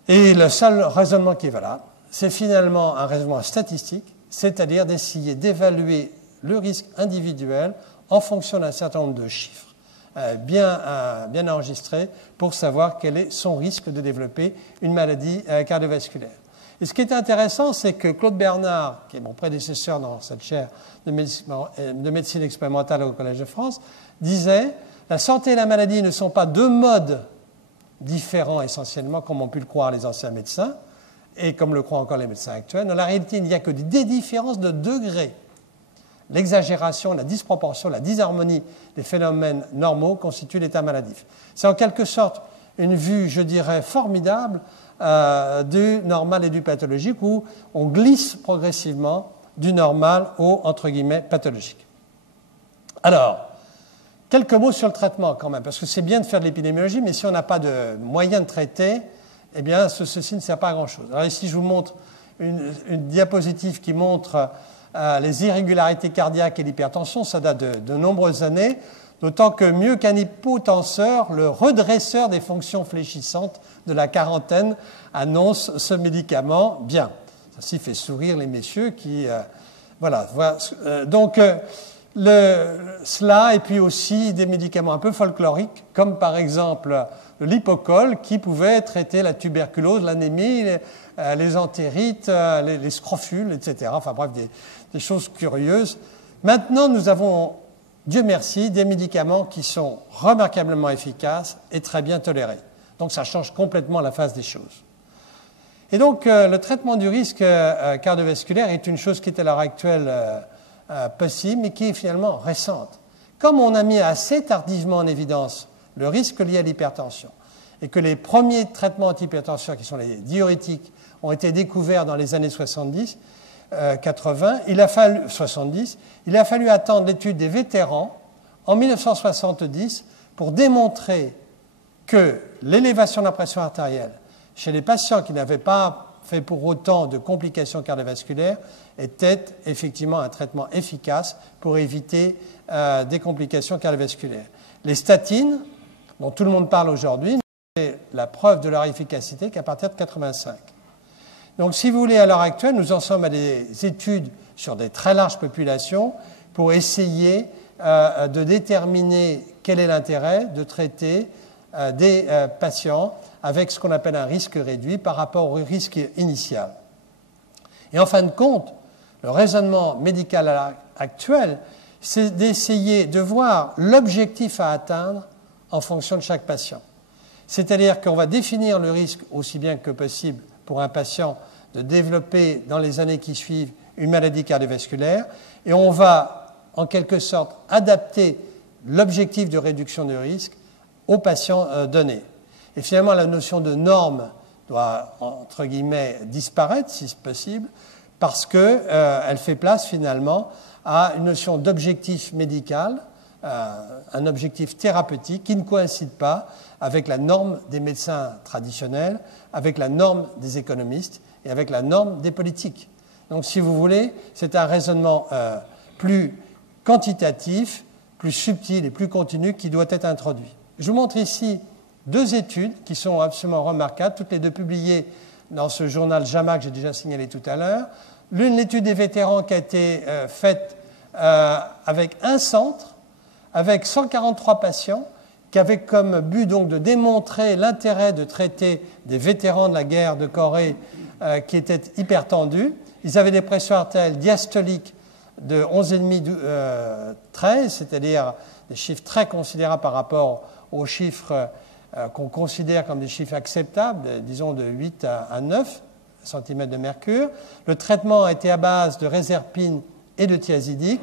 Et le seul raisonnement qui est valable, c'est finalement un raisonnement statistique, c'est-à-dire d'essayer d'évaluer le risque individuel en fonction d'un certain nombre de chiffres bien enregistrés pour savoir quel est son risque de développer une maladie cardiovasculaire. Et ce qui est intéressant, c'est que Claude Bernard, qui est mon prédécesseur dans cette chaire de médecine expérimentale au Collège de France, disait « La santé et la maladie ne sont pas deux modes différents essentiellement, comme ont pu le croire les anciens médecins, et comme le croient encore les médecins actuels. Dans la réalité, il n'y a que des différences de degrés. L'exagération, la disproportion, la disharmonie des phénomènes normaux constituent l'état maladif. » C'est en quelque sorte une vue, je dirais, formidable du normal et du pathologique, où on glisse progressivement du normal au, entre guillemets, pathologique. Alors, quelques mots sur le traitement quand même, parce que c'est bien de faire de l'épidémiologie, mais si on n'a pas de moyens de traiter, eh bien, ceci ne sert pas à grand-chose. Alors ici, je vous montre une diapositive qui montre les irrégularités cardiaques et l'hypertension. Ça date de nombreuses années, d'autant que mieux qu'un hypotenseur, le redresseur des fonctions fléchissantes de la quarantaine annonce ce médicament bien. Ceci fait sourire les messieurs qui... voilà. Donc, cela, et puis aussi des médicaments un peu folkloriques, comme par exemple le Lipocol, qui pouvait traiter la tuberculose, l'anémie, les entérites, les scrofules, etc. Enfin bref, des choses curieuses. Maintenant, nous avons, Dieu merci, des médicaments qui sont remarquablement efficaces et très bien tolérés. Donc ça change complètement la face des choses. Et donc, le traitement du risque cardiovasculaire est une chose qui est à l'heure actuelle possible, mais qui est finalement récente. Comme on a mis assez tardivement en évidence le risque lié à l'hypertension, et que les premiers traitements anti-hypertension, qui sont les diurétiques, ont été découverts dans les années 80, il a fallu attendre l'étude des vétérans en 1970 pour démontrer que l'élévation de la pression artérielle chez les patients qui n'avaient pas fait pour autant de complications cardiovasculaires était effectivement un traitement efficace pour éviter des complications cardiovasculaires. Les statines, dont tout le monde parle aujourd'hui, c'est la preuve de leur efficacité qu'à partir de 1985. Donc, si vous voulez, à l'heure actuelle, nous en sommes à des études sur des très larges populations pour essayer de déterminer quel est l'intérêt de traiter des patients avec ce qu'on appelle un risque réduit par rapport au risque initial. Et en fin de compte, le raisonnement médical actuel, c'est d'essayer de voir l'objectif à atteindre en fonction de chaque patient. C'est-à-dire qu'on va définir le risque aussi bien que possible pour un patient de développer dans les années qui suivent une maladie cardiovasculaire et on va en quelque sorte adapter l'objectif de réduction de risque au patient donné. Et finalement, la notion de norme doit, entre guillemets, disparaître, si c'est possible, parce qu'elle fait place finalement à une notion d'objectif médical, un objectif thérapeutique qui ne coïncide pas avec la norme des médecins traditionnels, avec la norme des économistes et avec la norme des politiques. Donc, si vous voulez, c'est un raisonnement plus quantitatif, plus subtil et plus continu qui doit être introduit. Je vous montre ici deux études qui sont absolument remarquables, toutes les deux publiées dans ce journal JAMA que j'ai déjà signalé tout à l'heure. L'une, l'étude des vétérans qui a été faite avec un centre, avec 143 patients, qui avait comme but donc de démontrer l'intérêt de traiter des vétérans de la guerre de Corée qui étaient hypertendus. Ils avaient des pressions artérielles diastoliques de 11,5-13, c'est-à-dire des chiffres très considérables par rapport aux chiffres qu'on considère comme des chiffres acceptables, disons de 8 à 9 cm de mercure. Le traitement a été à base de réserpine et de thiazidique.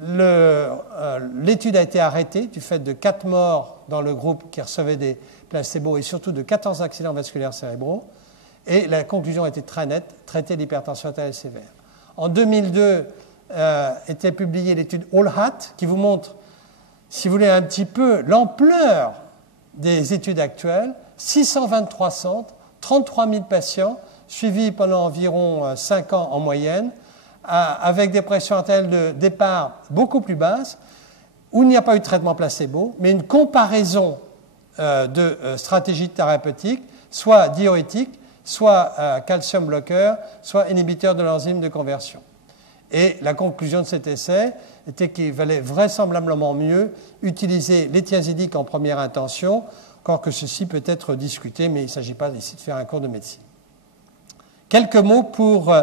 L'étude a été arrêtée du fait de 4 morts dans le groupe qui recevait des placebos et surtout de 14 accidents vasculaires cérébraux. Et la conclusion était très nette, traiter l'hypertension artérielle sévère. En 2002, était publiée l'étude ALLHAT qui vous montre, si vous voulez, un petit peu l'ampleur des études actuelles. 623 centres, 33 000 patients, suivis pendant environ 5 ans en moyenne, avec des pressions artérielles de départ beaucoup plus basses, où il n'y a pas eu de traitement placebo, mais une comparaison de stratégies thérapeutiques, soit diurétiques, soit calcium bloqueur, soit inhibiteur de l'enzyme de conversion. Et la conclusion de cet essai était qu'il valait vraisemblablement mieux utiliser les thiazidiques en première intention, encore que ceci peut être discuté, mais il ne s'agit pas ici de faire un cours de médecine. Quelques mots pour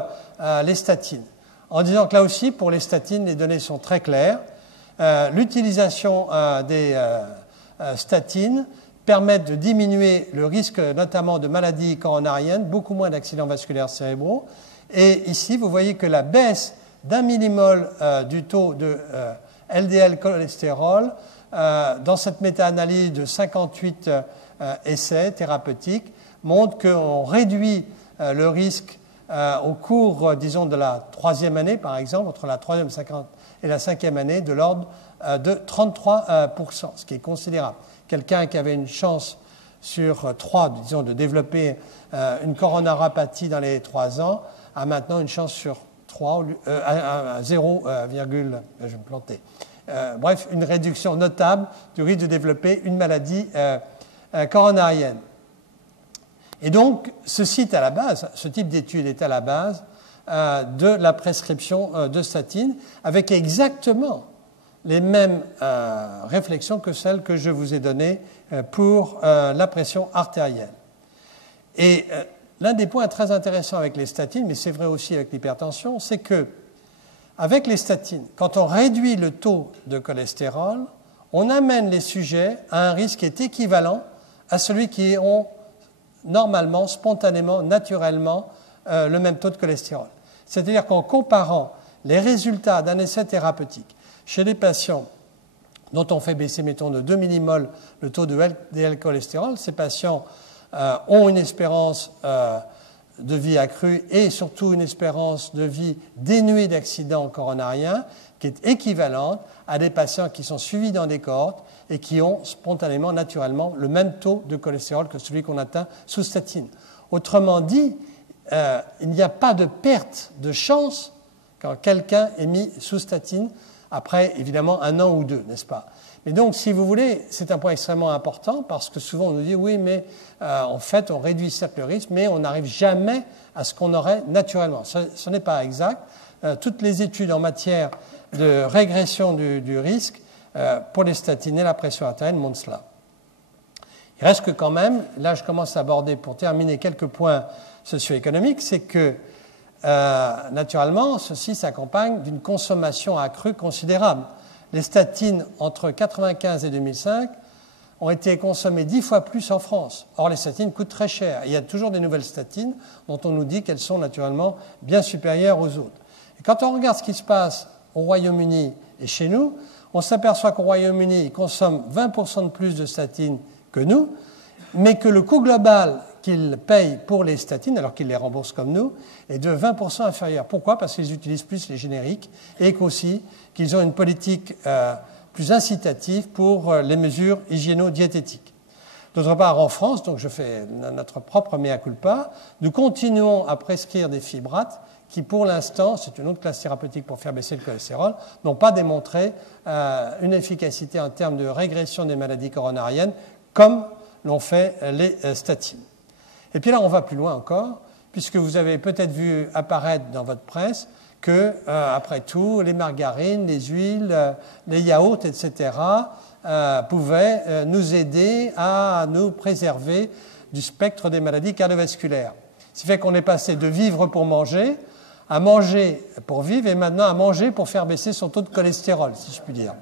les statines. En disant que là aussi, pour les statines, les données sont très claires. L'utilisation des statines permet de diminuer le risque notamment de maladies coronariennes, beaucoup moins d'accidents vasculaires cérébraux. Et ici, vous voyez que la baisse d'1 millimol du taux de LDL cholestérol dans cette méta-analyse de 58 essais thérapeutiques montre qu'on réduit le risque au cours, disons, de la 3e année, par exemple, entre la 3e et la 5e année, de l'ordre de 33%, ce qui est considérable. Quelqu'un qui avait une chance sur 3, disons, de développer une coronaropathie dans les 3 ans, a maintenant une chance sur 3, à 0, je vais me planter. Bref, une réduction notable du risque de développer une maladie coronarienne. Et donc, ce type d'étude est à la base de la prescription de statine, avec exactement les mêmes réflexions que celles que je vous ai données pour la pression artérielle. Et l'un des points très intéressants avec les statines, mais c'est vrai aussi avec l'hypertension, c'est que avec les statines, quand on réduit le taux de cholestérol, on amène les sujets à un risque qui est équivalent à celui qui ont normalement, spontanément, naturellement, le même taux de cholestérol. C'est-à-dire qu'en comparant les résultats d'un essai thérapeutique chez les patients dont on fait baisser, mettons, de 2 millimoles le taux de LDL cholestérol, ces patients ont une espérance de vie accrue et surtout une espérance de vie dénuée d'accidents coronariens qui est équivalente à des patients qui sont suivis dans des cohortes et qui ont spontanément, naturellement, le même taux de cholestérol que celui qu'on atteint sous statine. Autrement dit, il n'y a pas de perte de chance quand quelqu'un est mis sous statine après, évidemment, 1 an ou 2, n'est-ce pas? Mais donc, si vous voulez, c'est un point extrêmement important parce que souvent on nous dit oui, mais en fait, on réduit certes le risque, mais on n'arrive jamais à ce qu'on aurait naturellement. Ce n'est pas exact. Toutes les études en matière de régression du risque pour les statines et la pression artérielle montre cela. Il reste que quand même, là je commence à aborder pour terminer quelques points socio-économiques, c'est que naturellement ceci s'accompagne d'une consommation accrue considérable. Les statines entre 1995 et 2005 ont été consommées 10 fois plus en France. Or, les statines coûtent très cher. Il y a toujours des nouvelles statines dont on nous dit qu'elles sont naturellement bien supérieures aux autres. Et quand on regarde ce qui se passe au Royaume-Uni et chez nous, on s'aperçoit qu'au Royaume-Uni, ils consomment 20% de plus de statines que nous, mais que le coût global qu'ils payent pour les statines, alors qu'ils les remboursent comme nous, est de 20% inférieur. Pourquoi? Parce qu'ils utilisent plus les génériques et qu'aussi qu'ils ont une politique plus incitative pour les mesures hygiéno-diététiques. D'autre part, en France, donc je fais notre propre mea culpa, nous continuons à prescrire des fibrates qui, pour l'instant, c'est une autre classe thérapeutique pour faire baisser le cholestérol, n'ont pas démontré une efficacité en termes de régression des maladies coronariennes comme l'ont fait les statines. Et puis là, on va plus loin encore, puisque vous avez peut-être vu apparaître dans votre presse que, après tout, les margarines, les huiles, les yaourts, etc., pouvaient nous aider à nous préserver du spectre des maladies cardiovasculaires. Ce qui fait qu'on est passé de vivre pour manger à manger pour vivre et maintenant à manger pour faire baisser son taux de cholestérol, si je puis dire.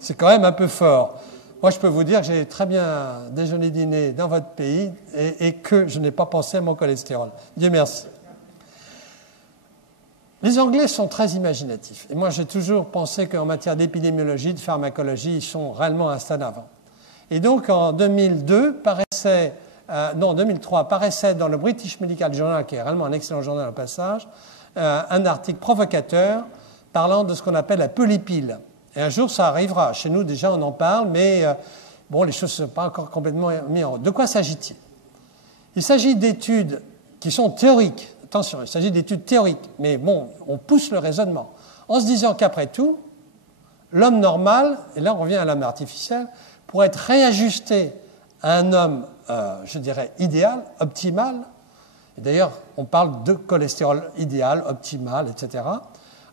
C'est quand même un peu fort. Moi, je peux vous dire que j'ai très bien déjeuné-dîné dans votre pays et que je n'ai pas pensé à mon cholestérol. Dieu merci. Les Anglais sont très imaginatifs. Et moi, j'ai toujours pensé qu'en matière d'épidémiologie, de pharmacologie, ils sont réellement un stade avant. Et donc, en 2003, paraissait dans le British Medical Journal, qui est réellement un excellent journal au passage, un article provocateur parlant de ce qu'on appelle la polypile. Et un jour, ça arrivera. Chez nous, déjà, on en parle, mais bon, les choses ne sont pas encore complètement mises en route. De quoi s'agit-il? Il s'agit d'études qui sont théoriques. Attention, il s'agit d'études théoriques, mais bon, on pousse le raisonnement, en se disant qu'après tout, l'homme normal, et là on revient à l'homme artificiel, pourrait être réajusté à un homme, je dirais, idéal, optimal, et d'ailleurs on parle de cholestérol idéal, optimal, etc.,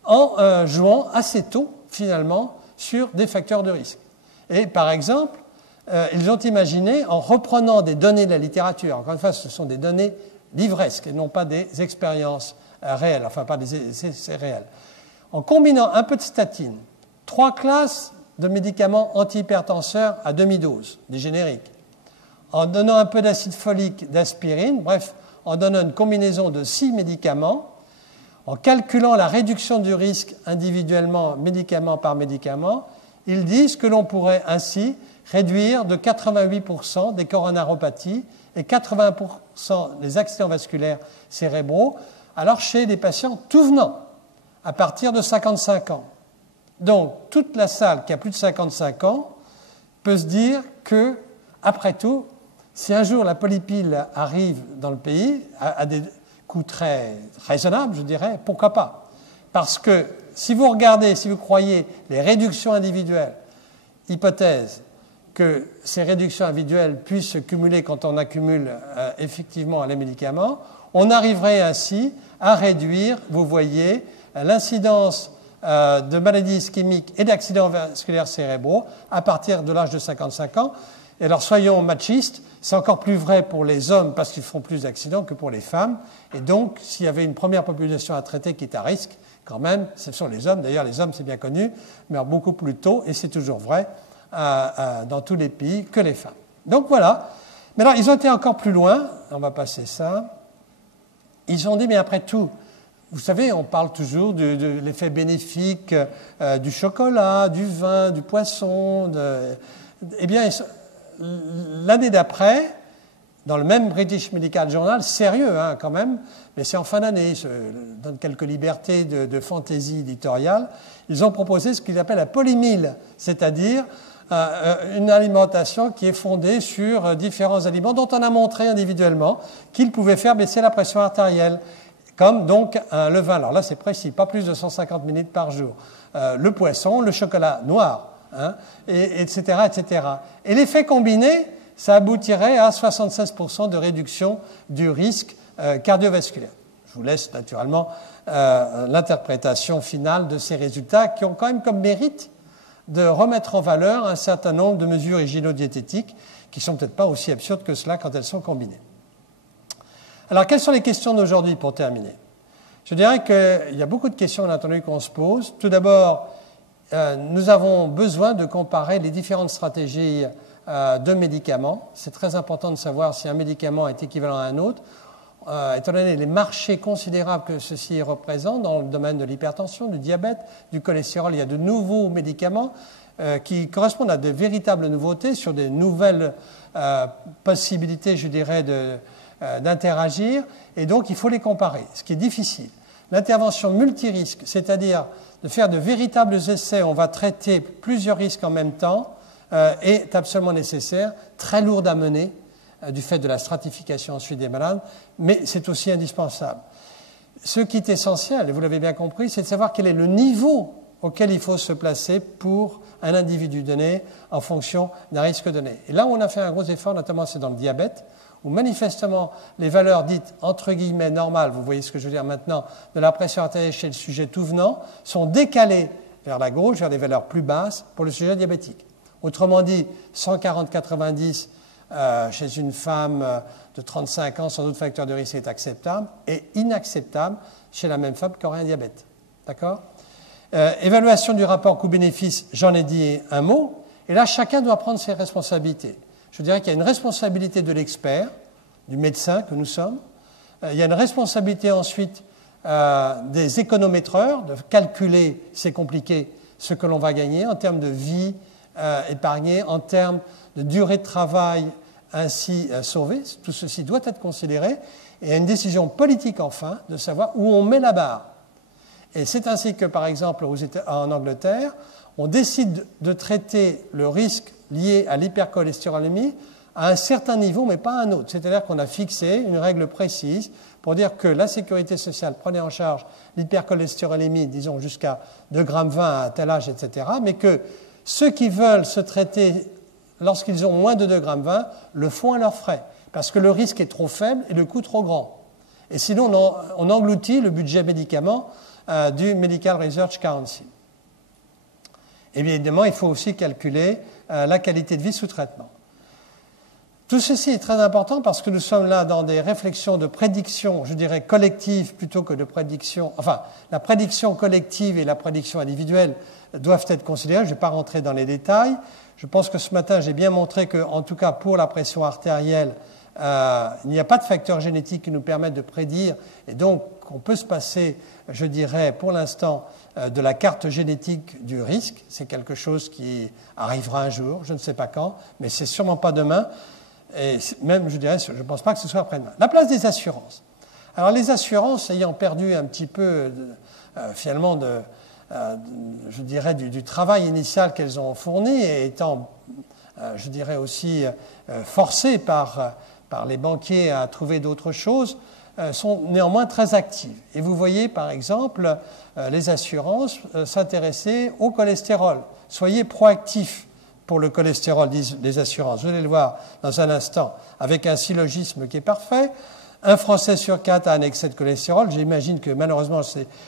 en jouant assez tôt, finalement, sur des facteurs de risque. Et par exemple, ils ont imaginé, en reprenant des données de la littérature, encore une fois, ce sont des données livresques et non pas des expériences réelles, enfin pas des essais réels. En combinant un peu de statine, 3 classes de médicaments antihypertenseurs à demi-dose, des génériques, en donnant un peu d'acide folique, d'aspirine, bref, en donnant une combinaison de 6 médicaments, en calculant la réduction du risque individuellement, médicament par médicament, ils disent que l'on pourrait ainsi réduire de 88% des coronaropathies et 80% des accidents vasculaires cérébraux, alors chez des patients tout venant, à partir de 55 ans. Donc, toute la salle qui a plus de 55 ans peut se dire que, après tout, si un jour la polypile arrive dans le pays, à des coûts très raisonnables, je dirais, pourquoi pas? Parce que si vous regardez, si vous croyez les réductions individuelles, hypothèse que ces réductions individuelles puissent se cumuler quand on accumule effectivement les médicaments, on arriverait ainsi à réduire, vous voyez, l'incidence de maladies ischémiques et d'accidents vasculaires cérébraux à partir de l'âge de 55 ans. Et alors soyons machistes, c'est encore plus vrai pour les hommes parce qu'ils font plus d'accidents que pour les femmes. Et donc, s'il y avait une première population à traiter qui est à risque, quand même, ce sont les hommes. D'ailleurs, les hommes, c'est bien connu, meurent beaucoup plus tôt, et c'est toujours vrai dans tous les pays, que les femmes. Donc voilà. Mais alors, ils ont été encore plus loin. On va passer ça. Ils ont dit, mais après tout, vous savez, on parle toujours de l'effet bénéfique du chocolat, du vin, du poisson. Eh bien, l'année d'après, dans le même British Medical Journal, sérieux hein, quand même, mais c'est en fin d'année, ils se donnent quelques libertés de fantaisie éditoriale, ils ont proposé ce qu'ils appellent la polymyle, c'est-à-dire une alimentation qui est fondée sur différents aliments dont on a montré individuellement qu'ils pouvaient faire baisser la pression artérielle, comme donc le vin. Alors là, c'est précis, pas plus de 150 minutes par jour. Le poisson, le chocolat noir, hein, etc., etc. Et l'effet combiné, ça aboutirait à 76% de réduction du risque cardiovasculaire. Je vous laisse naturellement l'interprétation finale de ces résultats qui ont quand même comme mérite de remettre en valeur un certain nombre de mesures hygiéno-diététiques qui ne sont peut-être pas aussi absurdes que cela quand elles sont combinées. Alors, quelles sont les questions d'aujourd'hui pour terminer? Je dirais qu'il y a beaucoup de questions, bien entendu, qu'on se pose. Tout d'abord, nous avons besoin de comparer les différentes stratégies de médicaments. C'est très important de savoir si un médicament est équivalent à un autre. Étant donné les marchés considérables que ceci représente dans le domaine de l'hypertension, du diabète, du cholestérol, il y a de nouveaux médicaments qui correspondent à de véritables nouveautés sur des nouvelles possibilités, je dirais, d'interagir. Et donc, il faut les comparer, ce qui est difficile. L'intervention multirisque, c'est-à-dire de faire de véritables essais, on va traiter plusieurs risques en même temps, est absolument nécessaire, très lourde à mener, du fait de la stratification ensuite des malades, mais c'est aussi indispensable. Ce qui est essentiel, et vous l'avez bien compris, c'est de savoir quel est le niveau auquel il faut se placer pour un individu donné en fonction d'un risque donné. Et là où on a fait un gros effort, notamment c'est dans le diabète, où manifestement les valeurs dites entre guillemets normales, vous voyez ce que je veux dire maintenant, de la pression artérielle chez le sujet tout venant, sont décalées vers la gauche, vers des valeurs plus basses pour le sujet diabétique. Autrement dit, 140-90 chez une femme de 35 ans sans autre facteur de risque est acceptable et inacceptable chez la même femme qui aurait un diabète. D'accord ? Évaluation du rapport coût-bénéfice, j'en ai dit un mot, et là chacun doit prendre ses responsabilités. Je dirais qu'il y a une responsabilité de l'expert, du médecin que nous sommes, il y a une responsabilité ensuite des économétreurs, de calculer, c'est compliqué, ce que l'on va gagner en termes de vie épargnée, en termes de durée de travail ainsi sauvée. Tout ceci doit être considéré. Et il y a une décision politique, enfin, de savoir où on met la barre. Et c'est ainsi que, par exemple, en Angleterre, on décide de traiter le risque lié à l'hypercholestérolémie à un certain niveau, mais pas à un autre. C'est-à-dire qu'on a fixé une règle précise pour dire que la sécurité sociale prenait en charge l'hypercholestérolémie, disons, jusqu'à 2,20 g à tel âge, etc., mais que ceux qui veulent se traiter lorsqu'ils ont moins de 2,20 g le font à leurs frais, parce que le risque est trop faible et le coût trop grand. Et sinon, on engloutit le budget médicament du Medical Research Council. Et bien évidemment, il faut aussi calculer la qualité de vie sous traitement. Tout ceci est très important parce que nous sommes là dans des réflexions de prédiction, je dirais collective plutôt que de prédiction. Enfin, la prédiction collective et la prédiction individuelle doivent être considérées. Je ne vais pas rentrer dans les détails. Je pense que ce matin, j'ai bien montré qu'en tout cas pour la pression artérielle, il n'y a pas de facteurs génétiques qui nous permettent de prédire. Et donc, on peut se passer, je dirais, pour l'instant, de la carte génétique du risque. C'est quelque chose qui arrivera un jour, je ne sais pas quand, mais c'est sûrement pas demain. Et même, je dirais, je ne pense pas que ce soit après-demain. La place des assurances. Alors, les assurances ayant perdu un petit peu, finalement, je dirais, du travail initial qu'elles ont fourni et étant, je dirais aussi, forcées par les banquiers à trouver d'autres choses, sont néanmoins très actives. Et vous voyez, par exemple, les assurances s'intéresser au cholestérol. Soyez proactifs pour le cholestérol, disent les assurances. Vous allez le voir dans un instant, avec un syllogisme qui est parfait. Un Français sur 4 a un excès de cholestérol. J'imagine que malheureusement,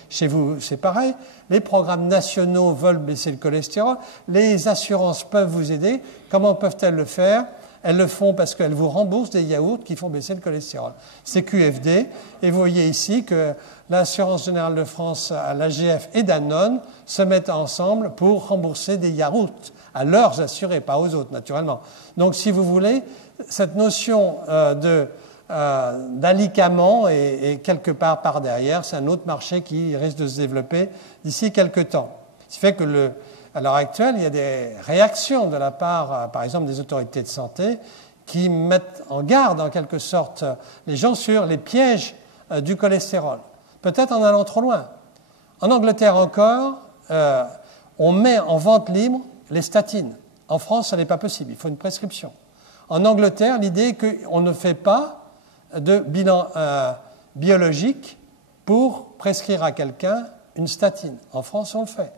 chez vous, c'est pareil. Les programmes nationaux veulent baisser le cholestérol. Les assurances peuvent vous aider. Comment peuvent-elles le faire ? Elles le font parce qu'elles vous remboursent des yaourts qui font baisser le cholestérol. C'est QFD. Et vous voyez ici que l'Assurance Générale de France, l'AGF et Danone se mettent ensemble pour rembourser des yaourts à leurs assurés, pas aux autres, naturellement. Donc, si vous voulez, cette notion d'alicament est quelque part par derrière. C'est un autre marché qui risque de se développer d'ici quelques temps. Ce qui fait que à l'heure actuelle, il y a des réactions de la part, par exemple, des autorités de santé qui mettent en garde, en quelque sorte, les gens sur les pièges du cholestérol. Peut-être en allant trop loin. En Angleterre encore, on met en vente libre les statines. En France, ça n'est pas possible. Il faut une prescription. En Angleterre, l'idée est qu'on ne fait pas de bilan biologique pour prescrire à quelqu'un une statine. En France, on le fait.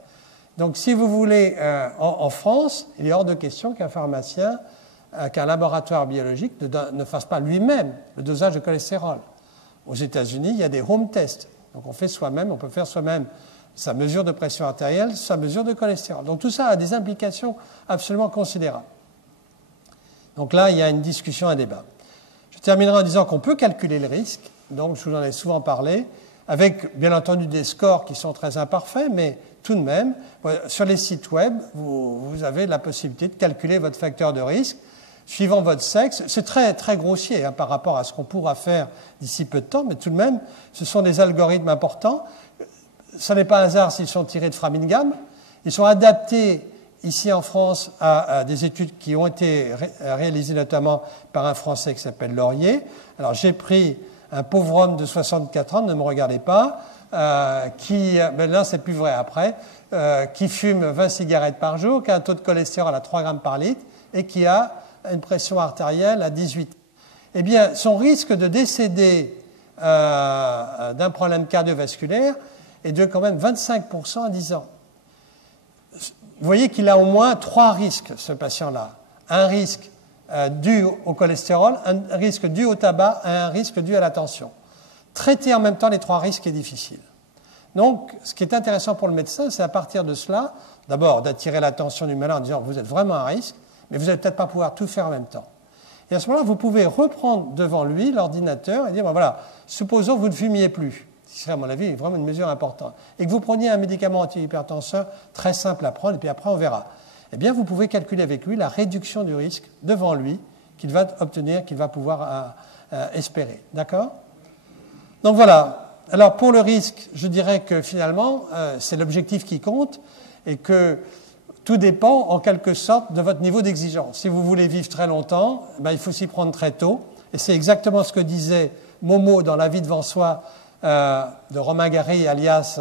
Donc, si vous voulez, en France, il est hors de question qu'un pharmacien, qu'un laboratoire biologique ne fasse pas lui-même le dosage de cholestérol. Aux États-Unis, il y a des home tests Donc on fait soi-même, on peut faire soi-même sa mesure de pression artérielle, sa mesure de cholestérol. Donc tout ça a des implications absolument considérables. Donc là, il y a une discussion, un débat. Je terminerai en disant qu'on peut calculer le risque, donc je vous en ai souvent parlé, avec bien entendu des scores qui sont très imparfaits, mais tout de même, sur les sites web, vous avez la possibilité de calculer votre facteur de risque suivant votre sexe. C'est très, très grossier par rapport à ce qu'on pourra faire d'ici peu de temps, mais tout de même, ce sont des algorithmes importants. Ce n'est pas un hasard s'ils sont tirés de Framingham. Ils sont adaptés ici en France à des études qui ont été réalisées notamment par un Français qui s'appelle Laurier. Alors j'ai pris un pauvre homme de 64 ans, ne me regardez pas, mais là c'est plus vrai après, qui fume 20 cigarettes par jour, qui a un taux de cholestérol à 3 grammes par litre et qui a une pression artérielle à 18. Eh bien, son risque de décéder d'un problème cardiovasculaire est de quand même 25% à 10 ans. Vous voyez qu'il a au moins 3 risques, ce patient-là. Un risque dû au cholestérol, un risque dû au tabac et un risque dû à la tension. Traiter en même temps les 3 risques est difficile. Donc, ce qui est intéressant pour le médecin, c'est à partir de cela, d'abord d'attirer l'attention du malade en disant « vous êtes vraiment à risque », mais vous n'allez peut-être pas pouvoir tout faire en même temps. Et à ce moment-là, vous pouvez reprendre devant lui l'ordinateur et dire ben voilà, supposons que vous ne fumiez plus, ce qui serait à mon avis vraiment une mesure importante, et que vous preniez un médicament antihypertenseur très simple à prendre, et puis après on verra. Eh bien, vous pouvez calculer avec lui la réduction du risque devant lui qu'il va obtenir, qu'il va pouvoir espérer. D'accord ? Donc voilà. Alors pour le risque, je dirais que finalement, c'est l'objectif qui compte et que tout dépend en quelque sorte de votre niveau d'exigence. Si vous voulez vivre très longtemps, ben, il faut s'y prendre très tôt. Et c'est exactement ce que disait Momo dans La vie devant soi de Romain Gary alias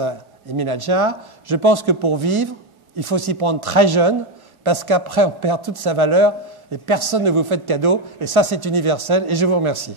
Émile Hadjar. Je pense que pour vivre, il faut s'y prendre très jeune parce qu'après on perd toute sa valeur et personne ne vous fait de cadeau. Et ça c'est universel et je vous remercie.